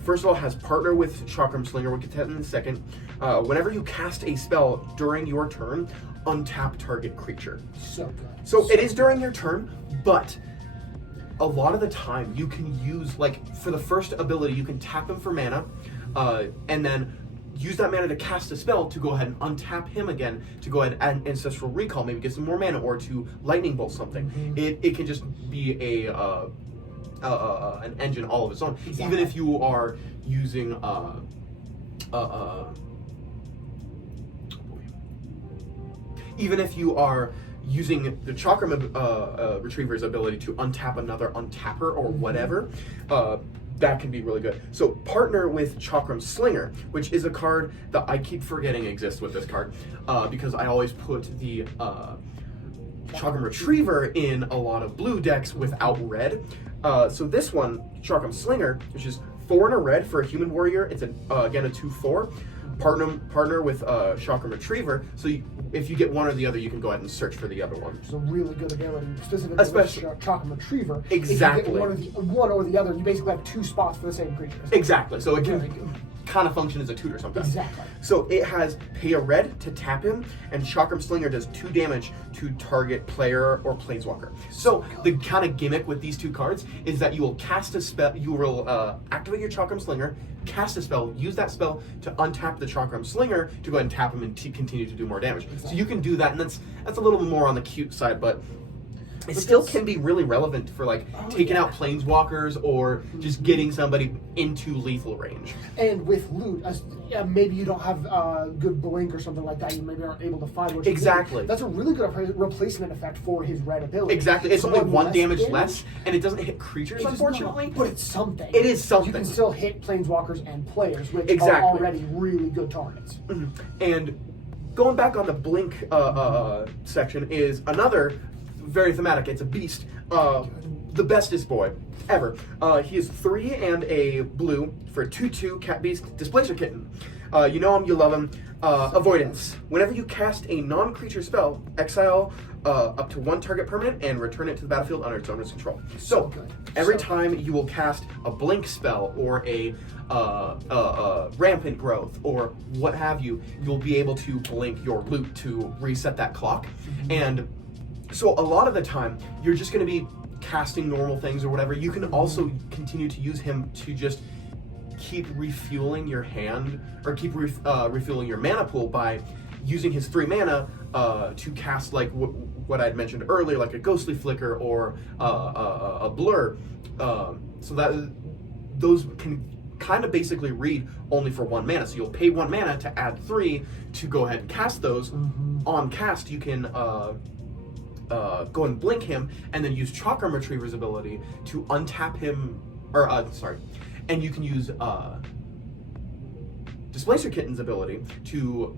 First of all, has partner with Chakram Slinger. We'll get to that in a second. Whenever you cast a spell during your turn, untap target creature. So good. So it is during your turn, but a lot of the time you can use, like, for the first ability, you can tap him for mana, and then use that mana to cast a spell to go ahead and untap him again to go ahead and add Ancestral Recall, maybe get some more mana, or to Lightning Bolt something. It can just be an engine all of its own. Even if you are using even if you are using the Chakram Retriever's ability to untap another untapper or whatever, that can be really good. So partner with Chakram Slinger, which is a card that I keep forgetting exists with this card, because I always put the Chakram Retriever in a lot of blue decks without red. So this one, Chakram Slinger, which is 4 and a red for a human warrior. It's again a 2/4. Partner with Chakram Retriever, so if you get one or the other, you can go ahead and search for the other one. It's a really good ability, specifically with Chakram Retriever. Exactly. If you get one or the other, you basically have 2 spots for the same creatures. Exactly. So it can kind of function as a tutor sometimes. Exactly. So it has pay a red to tap him, and Chakram Slinger does 2 damage to target player or planeswalker. So the kind of gimmick with these 2 cards is that you will cast a spell, you will activate your Chakram Slinger, cast a spell, use that spell to untap the Chakram Slinger to go ahead and tap him and continue to do more damage. So you can do that, and that's a little more on the cute side, but it still can be really relevant for like taking out planeswalkers or just getting somebody into lethal range. And with loot, maybe you don't have good blink or something like that. You maybe aren't able to find what you Exactly. need. That's a really good replacement effect for his red ability. Exactly. It's only 1 damage less, and it doesn't hit creatures, unfortunately. But it's something. It is something. You can still hit planeswalkers and players, which Exactly. are already really good targets. And going back on the blink section is another very thematic. It's a beast. The bestest boy ever. He is 3 and a blue for 2/2 cat beast displacer kitten. You know him, you love him. Avoidance. Whenever you cast a non-creature spell, exile up to 1 target permanent and return it to the battlefield under its owner's control. So every time you will cast a blink spell or a rampant growth or what have you, you'll be able to blink your loot to reset that clock. And so a lot of the time, you're just going to be casting normal things or whatever. You can also continue to use him to just keep refueling your hand or keep refueling your mana pool by using his 3 mana to cast like what I'd mentioned earlier, like a Ghostly Flicker or a Blur. So that those can kind of basically read only for 1 mana. So you'll pay 1 mana to add 3 to go ahead and cast those. On cast, you can go and blink him, and then use Chakram Retriever's ability to untap him, and you can use Displacer Kitten's ability to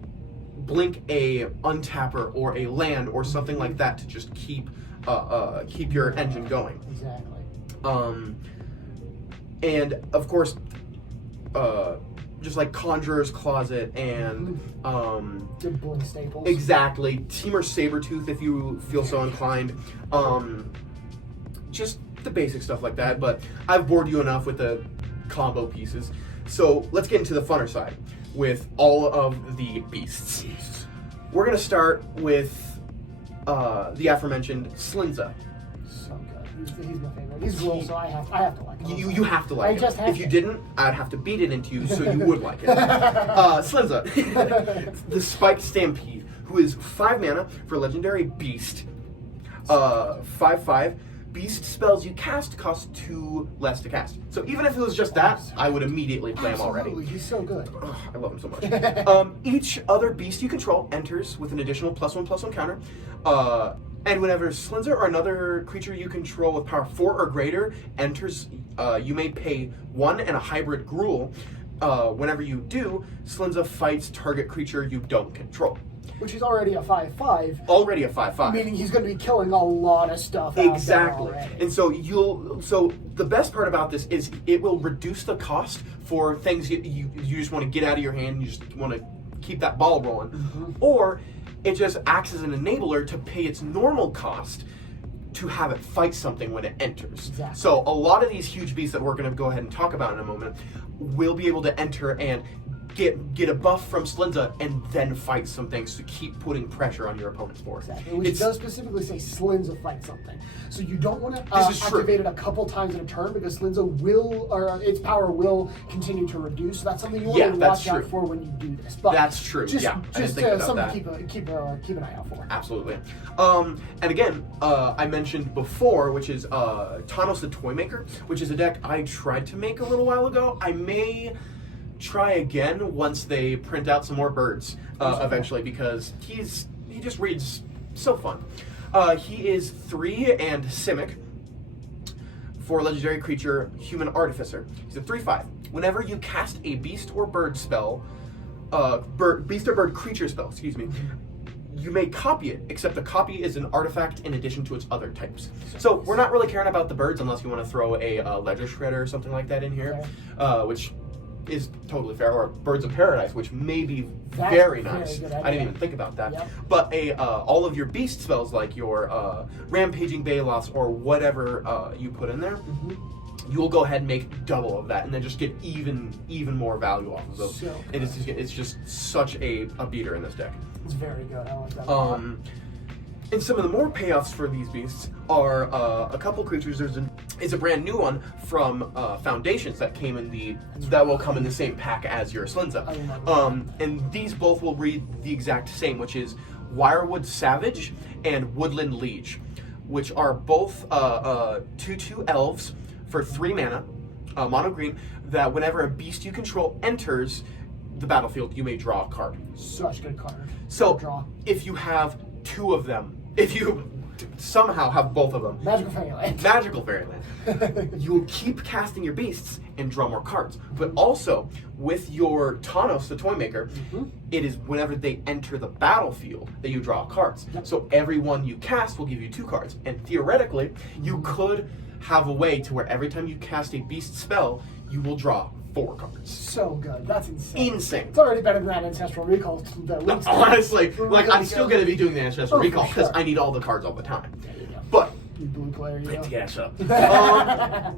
blink a untapper or a land or something like that to just keep your engine going. Exactly. And of course, just like Conjurer's Closet and good blink staples. Exactly. Teamer Sabretooth if you feel so inclined. Just the basic stuff like that, but I've bored you enough with the combo pieces. So let's get into the funner side with all of the beasts. We're gonna start with the aforementioned Slinza. So good. He's my favorite. He's Gruul, so I have to like him. You have to like it. If you didn't, I'd have to beat it into you so you would like it. Slinza, the Spiked Stampede, who is 5 mana for Legendary Beast. 5/5. Beast spells you cast cost 2 less to cast. So even if it was just that, I would immediately play him already. Absolutely, he's so good. Oh, I love him so much. Each other beast you control enters with an additional +1/+1 counter. And whenever Slinza or another creature you control with power 4 or greater enters, you may pay 1 and a hybrid Gruul. Whenever you do, Slinza fights target creature you don't control. Which is already a 5/5. Already a 5/5. Meaning he's going to be killing a lot of stuff. Exactly. And so so the best part about this is it will reduce the cost for things you just want to get out of your hand, you just want to keep that ball rolling. Or it just acts as an enabler to pay its normal cost to have it fight something when it enters. Exactly. So a lot of these huge beasts that we're going to go ahead and talk about in a moment will be able to enter and get a buff from Slinza and then fight some things to keep putting pressure on your opponent's board. Exactly. Which does specifically say Slinza fight something. So you don't want to This is activate it a couple times in a turn because Slinza will, or its power will continue to reduce. So that's something you want to watch out for when you do this. But that's true. Just something that. to keep an eye out for. Absolutely. And again, I mentioned before, which is Tanos the Toymaker, which is a deck I tried to make a little while ago. I may try again once they print out some more birds eventually, because he just reads so fun. He is 3 and Simic for legendary creature Human Artificer. He's a 3/5. Whenever you cast a beast or bird spell, beast or bird creature spell, excuse me, you may copy it, except the copy is an artifact in addition to its other types. So we're not really caring about the birds unless you want to throw a Ledger Shredder or something like that in here, which is totally fair, or Birds of Paradise, which may be very nice. I didn't even think about that. Yep. But all of your beast spells, like your Rampaging Baloths or whatever you put in there, you will go ahead and make double of that, and then just get even more value off of those. So and it's just such a beater in this deck. It's very good. I like that. A lot. And some of the more payoffs for these beasts are a couple creatures. It's a brand new one from Foundations that came in that will come in the same pack as your Slinza. And these both will read the exact same, which is Wirewood Savage and Woodland Liege, which are both 2/2 elves for 3 mana, mono green, that whenever a beast you control enters the battlefield, you may draw a card. Such good card. So, draw. if you have 2 of them, if you somehow have both of them, Magical Fairyland, you'll keep casting your beasts and draw more cards. But also, with your Thanos, the Toy Maker, it is whenever they enter the battlefield that you draw cards. So every one you cast will give you 2 cards. And theoretically, you could have a way to where every time you cast a beast spell, you will draw 4 cards. So good. That's insane. Insane. It's already better than that Ancestral Recall. Honestly, like, I'm still going to be doing the Ancestral Recall because I need all the cards all the time. But you blue player, you know. yeah, shut up.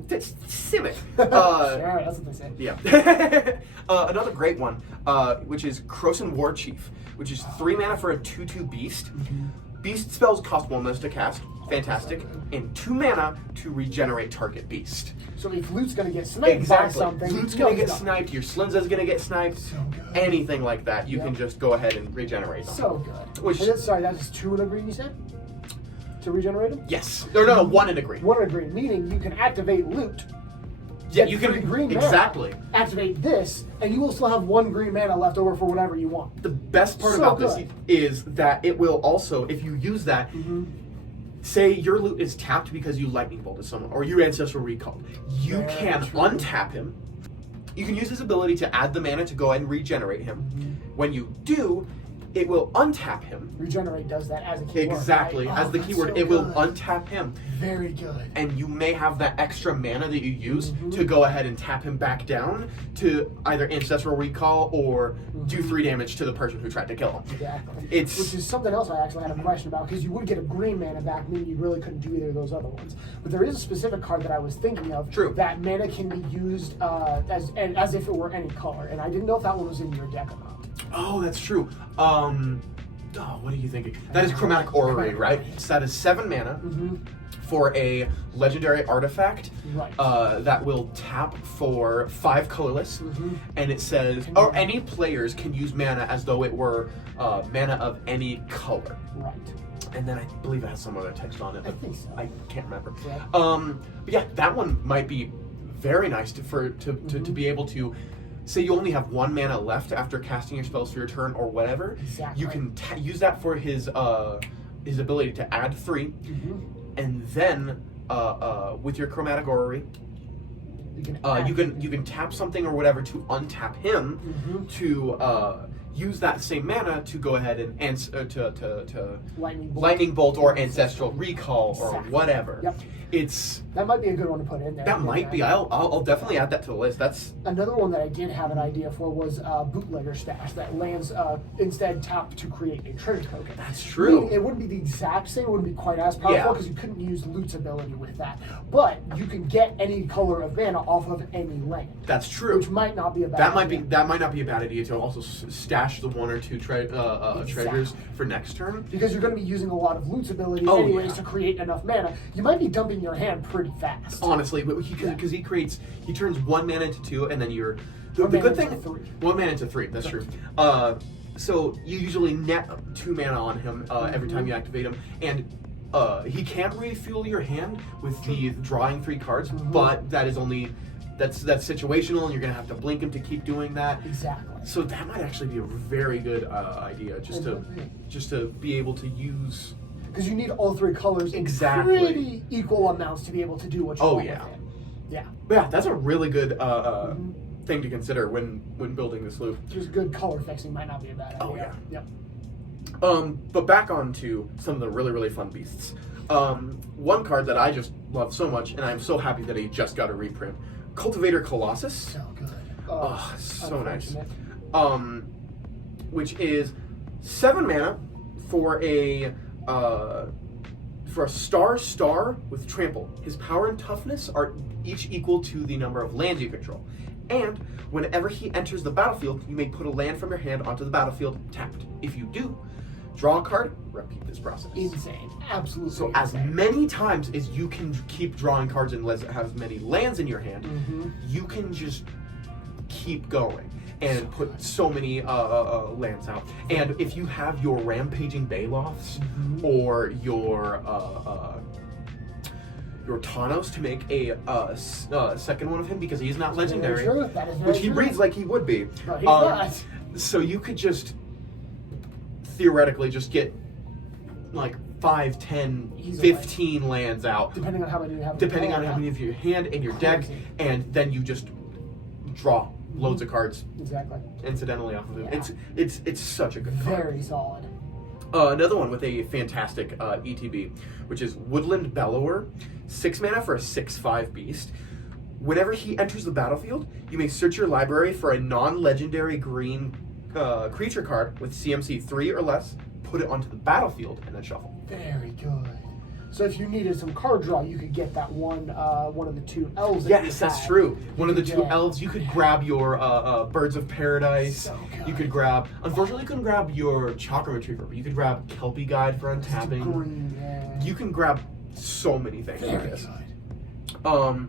That's silly. Sure, that's what they say. Yeah. Another great one, which is Krosan War Chief, which is 3 mana for a 2/2 beast. Beast spells cost 1 mana to cast. Fantastic. And 2 mana to regenerate target beast. So if Loot's gonna get sniped by something, Loot's gonna get sniped, your Slinza's gonna get sniped, so good. Anything like that, you can just go ahead and regenerate them. So good. Sorry, that's 2 in a green, you said? To regenerate them? Yes. Or no, 1 in a green. 1 in a green, meaning you can activate Loot. Yeah, you can green exactly mana, activate this, and you will still have 1 green mana left over for whatever you want. The best part about this is that it will also, if you use that, say your Loot is tapped because you Lightning Bolted someone, or your Ancestral Recalled, you can untap him. You can use his ability to add the mana to go ahead and regenerate him. When you do, it will untap him. Regenerate does that as a keyword. Exactly, right? as the keyword, it will untap him. Very good. And you may have that extra mana that you use to go ahead and tap him back down to either Ancestral Recall or do 3 damage to the person who tried to kill him. Exactly. Which is something else I actually had a question about, because you would get a green mana back, meaning you really couldn't do either of those other ones. But there is a specific card that I was thinking of. True. That mana can be used as if it were any color, and I didn't know if that one was in your deck or not. Oh, that's true. What are you thinking? That is Chromatic Orrery, right? So that is 7 mana for a legendary artifact that will tap for 5 colorless, and it says, any players can use mana as though it were mana of any color. Right. And then I believe it has some other text on it. I think so. I can't remember. Yeah. But yeah, that one might be very nice to be able to. Say you only have 1 mana left after casting your spells for your turn or whatever. Exactly. You can use that for his ability to add 3, and then with your Chromatic Orrery, you can tap something or whatever to untap him to use that same mana to go ahead and to Lightning Bolt or Ancestral Recall or whatever. Yep. That might be a good one to put in there. That might be. I'll definitely add that to the list. That's another one that I did have an idea for was Bootlegger Stash that lands instead tapped to create a treasure token. That's true. I mean, it wouldn't be the exact same. It wouldn't be quite as powerful because you couldn't use Loot's ability with that. But you can get any color of mana off of any land. That's true. Which might not be a bad idea. That might not be a bad idea to also stash the 1 or 2 treasures for next turn. Because you're going to be using a lot of Loot's ability anyways to create enough mana. You might be dumping your hand pretty fast. Honestly, but because he turns 1 mana into 2, and then you're the good thing 1 mana into 3. That's true. So you usually net 2 mana on him every time you activate him, and he can refuel your hand with the drawing 3 cards, but that is only that's situational, and you're gonna have to blink him to keep doing that. Exactly. So that might actually be a very good idea, just to be able to use. Because you need all 3 colors in pretty equal amounts to be able to do what you want with it. Yeah. But yeah, that's a really good thing to consider when building this loop. Just good color fixing might not be a bad idea. Oh yeah. Yep. But back on to some of the really, really fun beasts. One card that I just love so much, and I'm so happy that he just got a reprint. Cultivator Colossus. So good. Oh, so nice. Which is 7 mana for a For a star with trample, his power and toughness are each equal to the number of lands you control. And whenever he enters the battlefield, you may put a land from your hand onto the battlefield tapped. If you do, draw a card, repeat this process. Insane. Absolutely. So as many times as you can keep drawing cards and have as many lands in your hand, you can just keep going and put so many lands out. And if you have your Rampaging Baylofts or your Thanos to make a second one of him, because he's not legendary, which he breeds like he would be. But he's not. So you could just theoretically just get like 5, 10, Easily. 15 lands out, Depending on how many you have. depending on how many of your hand and your deck, and then you just draw loads of cards. Exactly. Incidentally off of it. Yeah. It's such a good card. Very solid. Another one with a fantastic ETB, which is Woodland Bellower, 6 mana for a 6/5 beast. Whenever he enters the battlefield, you may search your library for a non-legendary green creature card with CMC 3 or less, put it onto the battlefield, and then shuffle. Very good. So if you needed some card draw, you could get that one of the 2 elves. Yes, that's true. One of the 2 get. elves. You could grab your Birds of Paradise. So good. You could grab. Unfortunately, you couldn't grab your Chakra Retriever, but you could grab Kelpie Guide for untapping. Green, yeah. You can grab so many things Very with this. good.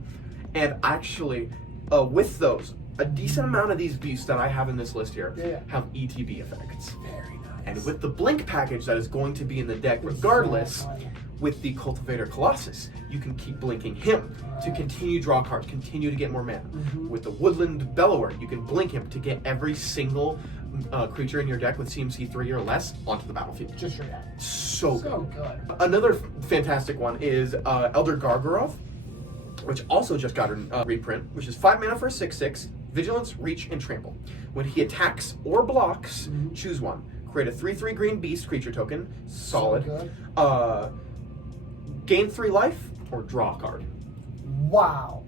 And actually, with those, a decent amount of these beasts that I have in this list here have ETB effects. Very nice. And with the Blink package that is going to be in the deck regardless, Exactly. with the Cultivator Colossus, you can keep blinking him to continue draw cards, continue to get more mana. With the Woodland Bellower, you can blink him to get every single creature in your deck with CMC 3 or less onto the battlefield. Just your deck. So So good. good. Another fantastic one is Elder Gargoroth, which also just got a reprint, which is 5 mana for a 6/6, Vigilance, Reach, and Trample. When he attacks or blocks, choose one. Create a 3/3 green beast creature token, solid. So good. Gain 3 life, or draw a card. Wow.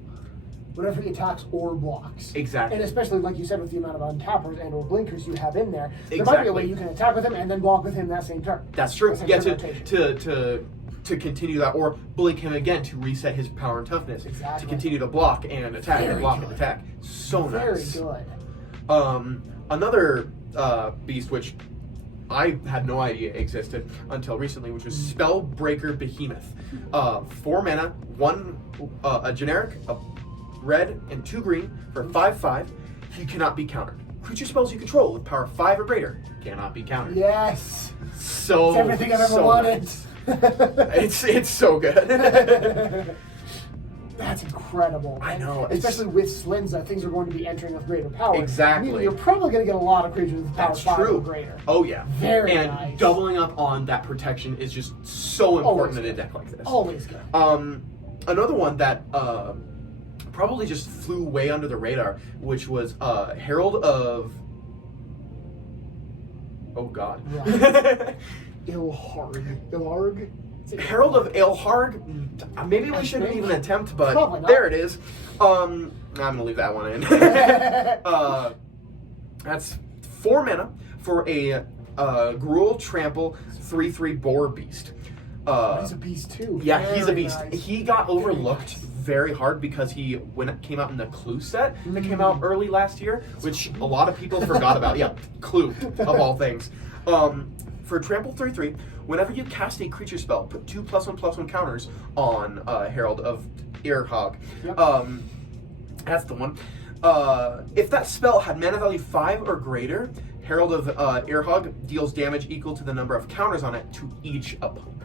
Whenever he attacks or blocks. Exactly. And especially, like you said, with the amount of untappers and or blinkers you have in there, there might be a Exactly. way you can attack with him and then block with him that same turn. That's true. That same Yeah, turn rotation. to continue that, or blink him again to reset his power and toughness. Exactly. To continue to block and attack and Very block good. and attack. So nice. Very good. Another beast which I had no idea existed until recently, which was Spellbreaker Behemoth. 4 mana, 1 a generic, a red, and 2 green for 5/5. He cannot be countered. Creature spells you control with power 5 or greater cannot be countered. Yes. So It's everything I've ever so wanted. nice. It's so good. That's incredible. I know, it's- Especially with Slinza, things are going to be entering with greater power. Exactly. Meaning you're probably going to get a lot of creatures with power That's 5 true. or greater. Oh yeah. Very and nice. doubling up on that protection is just so important in a deck like this. Always good. Another one that probably just flew way under the radar, which was Herald of. Oh God. Right. Ilharg? Herald of Ilharg. Maybe we shouldn't even attempt, but Probably not. there it is. I'm gonna leave that one in. That's 4 mana for a Gruul Trample 3/3 Boar Beast. He's a beast too. Yeah, he's a Very beast. nice. He got overlooked nice. very hard because when it came out in the Clue set that came out early last year, which a lot of people forgot about. Yeah, Clue of all things. For Trample 3/3, whenever you cast a creature spell, put 2 +1/+1 counters on Herald of Irhog. Yep. That's the one. If that spell had mana value 5 or greater, Herald of Irhog deals damage equal to the number of counters on it to each opponent.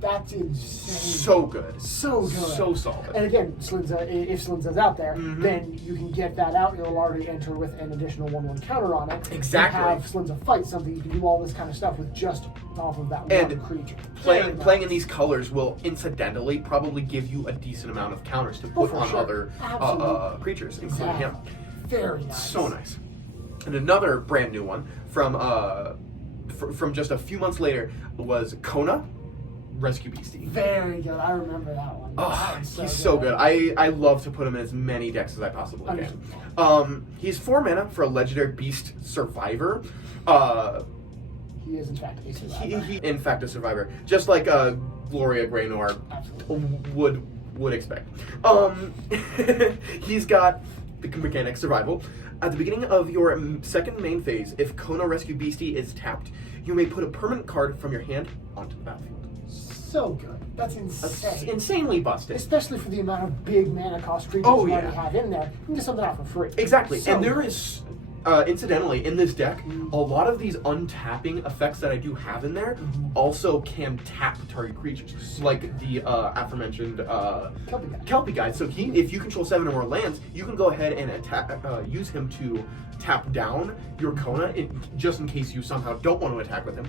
That's insane. So good. So good. So solid. And again, Slinza, if Slinza's out there, then you can get that out. You'll already enter with an additional 1/1 counter on it. Exactly. You have Slinza fight something. You can do all this kind of stuff with just off of that one And creature. Playing Very in nice. these colors will incidentally probably give you a decent amount of counters to put for on sure. other Absolutely. creatures, including him. Very nice. So nice. And another brand new one from just a few months later was Kona, Rescue Beastie. Very good. I remember that one. Oh, That one's he's so good. I love to put him in as many decks as I possibly can. He's 4 mana for a legendary beast survivor. He is in fact a survivor. He in fact a survivor, just like Gloria Graynor would expect. He's got the mechanic survival. At the beginning of your second main phase, if Kona Rescue Beastie is tapped, you may put a permanent card from your hand onto the battlefield. So good. That's insane. Insanely busted. Especially for the amount of big mana cost creatures you already have in there. You can get something out for free. Exactly. So and there is, incidentally, in this deck, a lot of these untapping effects that I do have in there also can tap target creatures. Like the aforementioned Kelpie guy. So if you control 7 or more lands, you can go ahead and use him to tap down your Kona, just in case you somehow don't want to attack with him.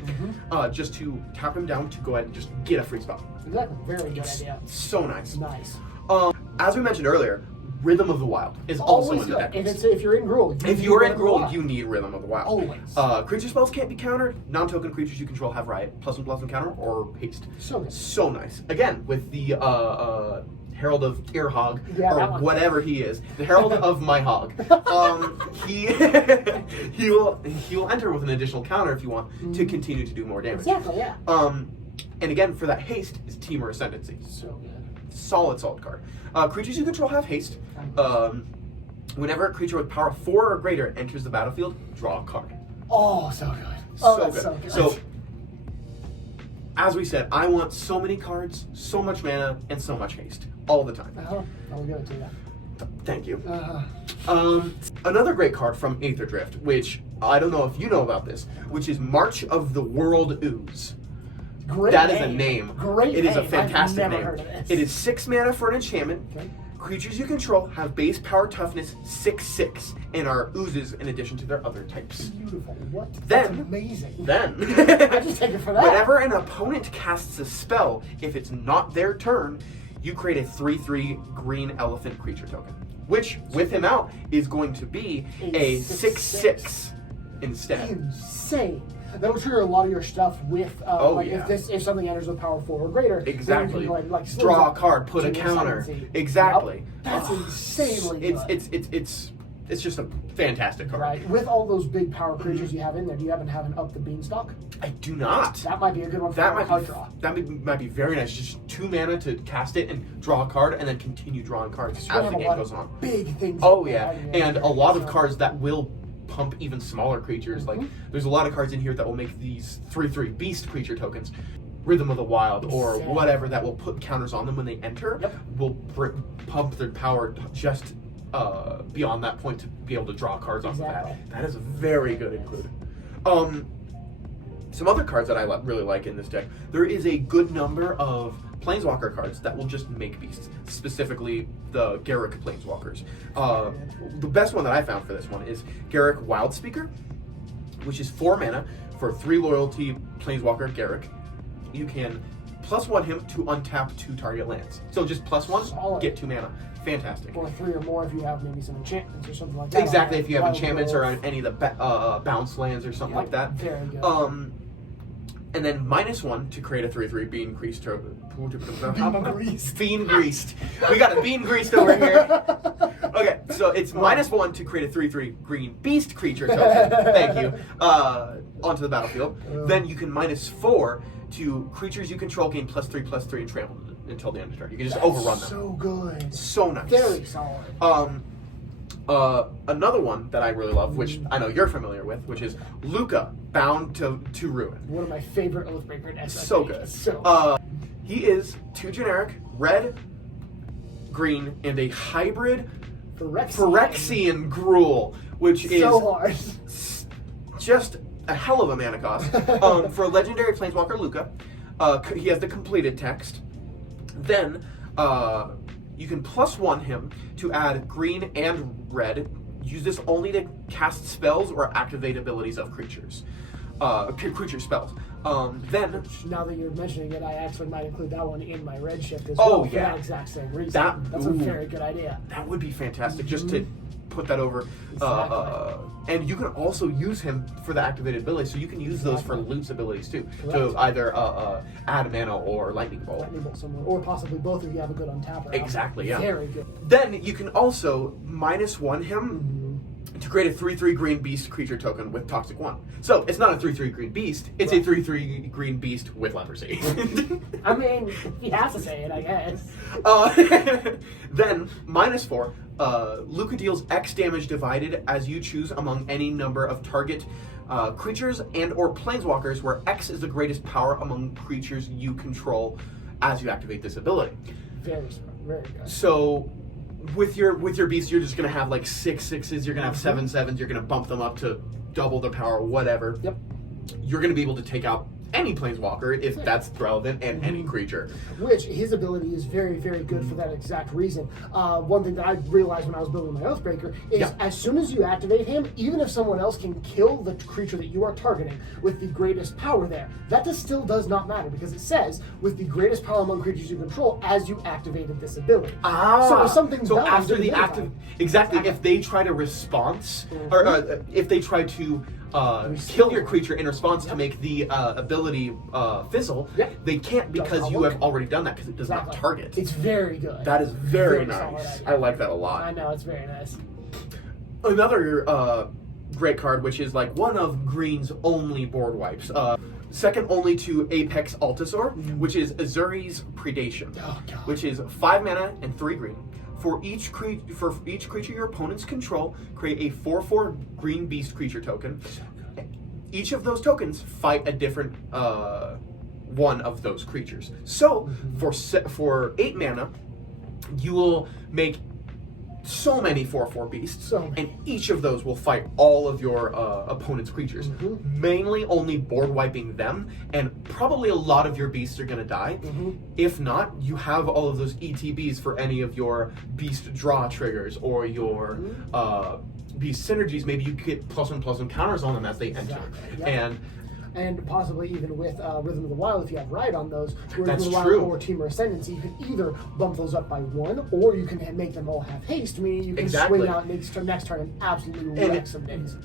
Just to tap him down to go ahead and just get a free spell. Exactly. Very good idea. So nice. Nice. As we mentioned earlier, Rhythm of the Wild is also in the deck. If you're in Gruul, you need Rhythm of the Wild. Always. Creature spells can't be countered. Non-token creatures you control have Riot, +1/+1 counter, or haste. So good. So nice. Again, with the Herald of Earhog, or whatever he is, the Herald of My Hog. He will enter with an additional counter if you want to continue to do more damage. Exactly. Yeah. And again, for that haste is Temur Ascendancy. So good. Solid card. Creatures you control have haste. Whenever a creature with power 4 or greater enters the battlefield, draw a card. Oh, so good. So good. So, as we said, I want so many cards, so much mana, and so much haste all the time. I'll give it to you. Thank you. Another great card from Aether Drift, which I don't know if you know about this, which is March of the World Ooze. Great that name. Is a name. Great It name. is a fantastic I've never name. heard of this. It is 6 mana for an enchantment. Okay. Creatures you control have base power toughness 6/6 and are oozes in addition to their other types. Beautiful. What? Then, that's amazing. Then, I just take it for that. Whenever an opponent casts a spell, if it's not their turn, you create a 3/3 green elephant creature token, which with him out is going to be a 6/6 instead. Insane. That will trigger a lot of your stuff with if something enters with power 4 or greater. Exactly. Go ahead, draw a card, put a counter. Exactly. Yep. That's insanely good. It's just a fantastic card. Right. With all those big power creatures you have in there, do you happen to have an Up the Beanstalk? I do not. That might be a good one for a card draw. That might be very nice. Just 2 mana to cast it and draw a card, and then continue drawing cards as the game goes on. Big things. Oh yeah, and a lot of cards that will pump even smaller creatures. Like there's a lot of cards in here that will make these 3/3 beast creature tokens, Rhythm of the Wild or whatever, that will put counters on them when they enter. Will pump their power just beyond that point to be able to draw cards off of that. That is a very good include. Some other cards that I really like in this deck. There is a good number of Planeswalker cards that will just make beasts, specifically the Garruk Planeswalkers. The best one that I found for this one is Garruk Wildspeaker, which is 4 mana for 3 loyalty Planeswalker Garruk. You can +1 him to untap 2 target lands. So just +1, get 2 mana. Fantastic. Or 3 or more if you have maybe some enchantments or something like that. Exactly, if you have enchantments or any of the bounce lands or something like that. Very good. And then -1 to create a 3/3 bean greased. Bean greased. We got a bean greased over here. Okay, so it's -1 to create a 3/3 green beast creature token. Thank you. Onto the battlefield. Then you can -4 to creatures you control gain +3/+3 and trample until the end of the turn. You can just overrun them. So good. So nice. Very solid. Another one that I really love, which I know you're familiar with, which is Luca, Bound to Ruin. One of my favorite Oathbreaker decks. So good. He is 2 generic, red, green, and a hybrid Phyrexian Gruul, which is hard. Just a hell of a mana cost. For a legendary Planeswalker Luca, he has the completed text. Then you can +1 him to add green and red. Use this only to cast spells or activate abilities of creatures. Creature spells. Then, now that you're mentioning it, I actually might include that one in my Redshift as well. For that exact same reason. That's a very good idea. That would be fantastic, just to put that over. And you can also use him for the activated ability, so you can use those for loot's abilities too. To either add mana or lightning bolt. Lightning bolt somewhere, or possibly both if you have a good untapper. Exactly, yeah. Very good. Then you can also -1 him to create a 3/3 green beast creature token with Toxic 1. So it's not a 3/3 green beast, it's a 3/3 green beast with leprosy. I mean, you have to say it, I guess. Then, -4, Luca deals X damage divided as you choose among any number of target creatures and or planeswalkers where X is the greatest power among creatures you control as you activate this ability. Very smart, very good. So with your beast, you're just gonna have like 6 6s, you're gonna have 7 7s, you're gonna bump them up to double their power, whatever. Yep. You're gonna be able to take out any planeswalker if that's relevant, and any creature. Which his ability is very, very good for that exact reason. One thing that I realized when I was building my Oathbreaker is as soon as you activate him, even if someone else can kill the creature that you are targeting with the greatest power there, that still does not matter because it says with the greatest power among creatures you control as you activated this ability. So if something so dies, after the you're active, exactly. If they try to response, or if they try to kill your creature in response to make the ability fizzle, they can't because you have already done that because it does not target. It's very good. That is very solid nice. idea. I like that a lot. I know, it's very nice. Another great card, which is like one of Green's only board wipes. Second only to Apex Altasaur, which is Azuri's Predation, which is 5 mana and 3 green. For each creature your opponents control, create a 4/4 green beast creature token. Each of those tokens fight a different one of those creatures. So for 8 mana, you will make so many 4/4 beasts, and each of those will fight all of your opponent's creatures. Mainly only board wiping them, and probably a lot of your beasts are going to die. If not, you have all of those ETBs for any of your beast draw triggers or your beast synergies. Maybe you get +1/+1 counters on them as they enter, and possibly even with Rhythm of the Wild, if you have Ride on those, That's Rhythm of the true. Wild or Team or Ascendancy, you can either bump those up by 1, or you can make them all have haste, meaning you can swing out next turn and absolutely wreck some days.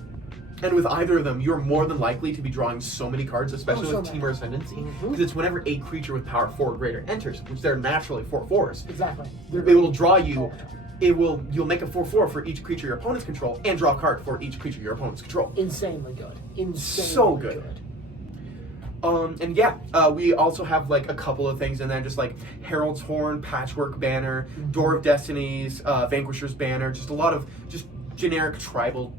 And with either of them, you're more than likely to be drawing so many cards, especially with Team or Ascendancy, because it's whenever a creature with power 4 or greater enters, which they're naturally 4/4s. Exactly. It will draw you. You'll make a 4/4 for each creature your opponents control, and draw a card for each creature your opponents control. Insanely good. Insanely so good. We also have like a couple of things in there, just like Herald's Horn, Patchwork Banner, Door of Destinies, Vanquisher's Banner, just a lot of just generic tribal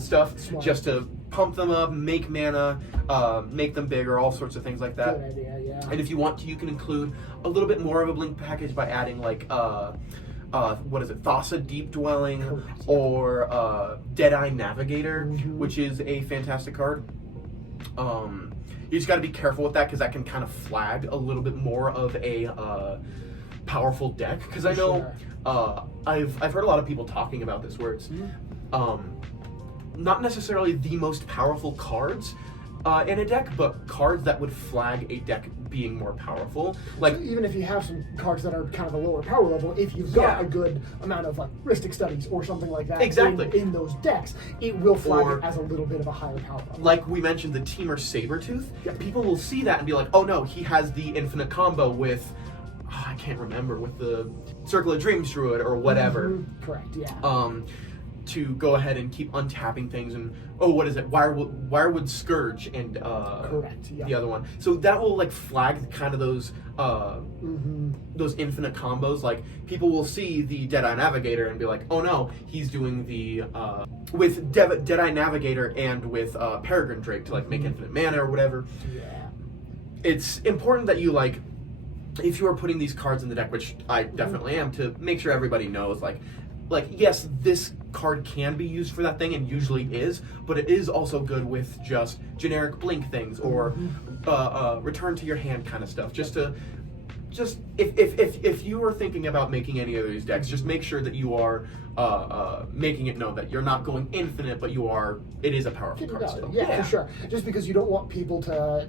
stuff, just to pump them up, make mana, make them bigger, all sorts of things like that. Good idea, yeah. And if you want to, you can include a little bit more of a blink package by adding like what is it, Thassa Deep Dwelling, or Deadeye Navigator, which is a fantastic card. You just got to be careful with that because that can kind of flag a little bit more of a powerful deck. Because I know I've heard a lot of people talking about this where it's not necessarily the most powerful cards in a deck, but cards that would flag a deck being more powerful. Like, so even if you have some cards that are kind of a lower power level, if you've got a good amount of like Rhystic Studies or something like that in those decks, it will flag it as a little bit of a higher power level. Like we mentioned, the Teamer Sabretooth, people will see that and be like, oh no, he has the infinite combo with, I can't remember, with the Circle of Dreams Druid or whatever. Correct, yeah. To go ahead and keep untapping things, and what is it, Wirewood Scourge, and the other one. So that will like flag kind of those infinite combos. Like people will see the Deadeye Navigator and be like, oh no, he's doing the with Deadeye Navigator and with Peregrine Drake to like make infinite mana or whatever. It's important that you like, if you are putting these cards in the deck, which I definitely am, to make sure everybody knows like yes, this card can be used for that thing, and usually is, but it is also good with just generic blink things or return to your hand kind of stuff. If you are thinking about making any of these decks, just make sure that you are making it known that you're not going infinite, but it is a powerful card still. Yeah, for sure. Just because you don't want people to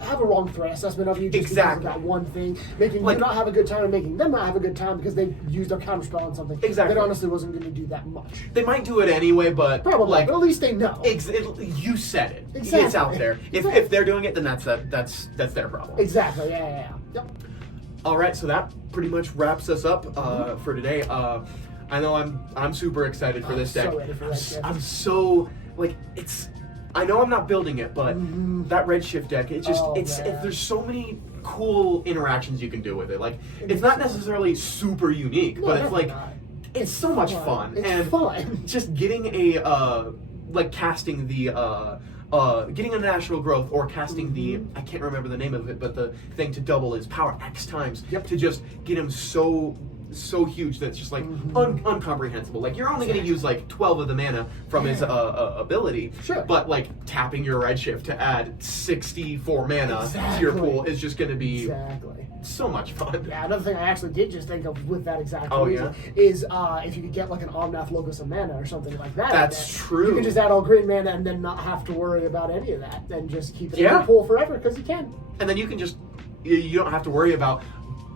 have a wrong threat assessment of you just because of that one thing, making you not have a good time and making them not have a good time because they used a counterspell on something that honestly wasn't going to do that much. They might do it anyway, but probably, but at least they know. You said it. Exactly. It's out there. If they're doing it, then that's their problem. Exactly. Yeah. Yep. All right, so that pretty much wraps us up for today. I know I'm super excited for this deck. So ready for Redshift. I'm so like it's. I know I'm not building it, but that Redshift deck, there's so many cool interactions you can do with it. Like it's not necessarily super unique, but it's like it's so much fun. It's fun. Just getting a casting the getting a natural growth or casting the I can't remember the name of it, but the thing to double his power X times to just get him so huge that it's just like uncomprehensible. Like you're only going to use like 12 of the mana from his ability, but like tapping your Redshift to add 64 mana to your pool is just going to be so much fun. Yeah, another thing I actually did just think of with that exact reason is if you could get like an Omnath Logos of Mana or something like that. That's true. You can just add all green mana and then not have to worry about any of that and just keep it in your pool forever because you can. And then you can just, you don't have to worry about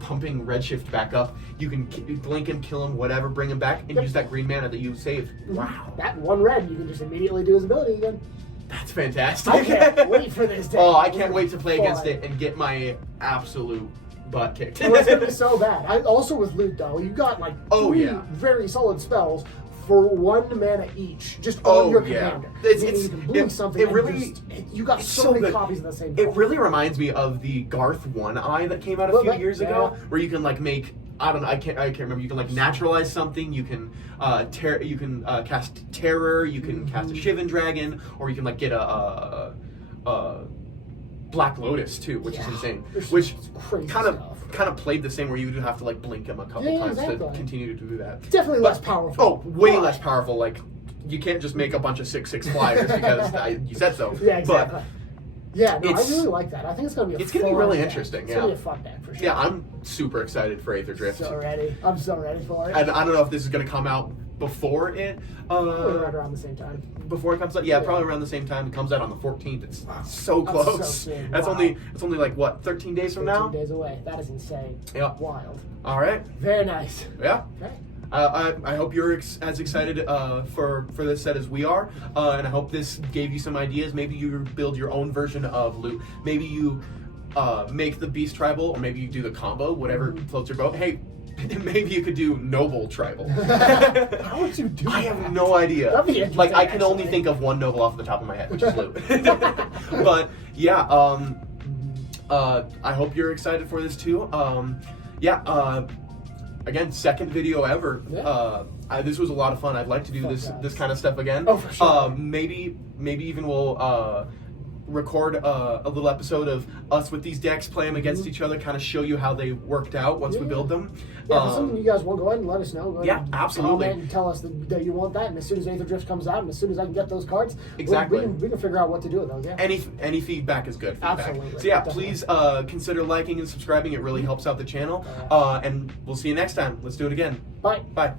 pumping Redshift back up. You can blink him, kill him, whatever, bring him back, and use that green mana that you saved. Wow. That one red, you can just immediately do his ability again. That's fantastic. I can't wait for this day. Oh, I can't wait to play against it and get my absolute butt kicked. It's going to be so bad. Also with loot, though, you got like three very solid spells for 1 mana each, just on your commander. You can blink something. It really, you got so many copies of the same. It really reminds me of the Garth One Eye that came out a few years ago, where you can like make. I don't know. I can't remember. You can like naturalize something. You can cast terror. You can cast a Shivan Dragon, or you can like get a Black Lotus too, which is insane. Which kind of played the same, where you would have to like blink him a couple times to continue to do that. Definitely less powerful. Oh, way less powerful. Like you can't just make a bunch of 6/6 flyers because you said so. Yeah, exactly. But I really like that. I think it's gonna be. It's gonna be really interesting. It's gonna be a fun deck for sure. Yeah, I'm super excited for Aether Drift. So ready. I'm so ready for it. And I don't know if this is gonna come out before it. Probably right around the same time. Before it comes out, probably around the same time. It comes out on the 14th. It's so close. That's so soon. That's it's only like what, 13 days from now? 13 days away. That is insane. Yeah. Wild. All right. Very nice. Yeah. Okay. I hope you're as excited for this set as we are, and I hope this gave you some ideas. Maybe you build your own version of loot. Maybe you make the Beast Tribal, or maybe you do the combo, whatever floats your boat. Hey, maybe you could do Noble Tribal. How would you do that? I have no idea. That'd be interesting, like, I can only think of one Noble off the top of my head, which is loot. But, yeah, I hope you're excited for this, too. Again, second video ever. This was a lot of fun. I'd like to do this kind of stuff again. Oh, for sure. Maybe even we'll record a little episode of us with these decks, play them against each other, kind of show you how they worked out once we build them. Yeah, if it's something you guys want, go ahead and let us know. Absolutely. Comment and tell us that you want that, and as soon as Aether Drift comes out, and as soon as I can get those cards, we can figure out what to do with those. Yeah. Any feedback is good feedback. Absolutely. So please consider liking and subscribing. It really helps out the channel. And we'll see you next time. Let's do it again. Bye. Bye.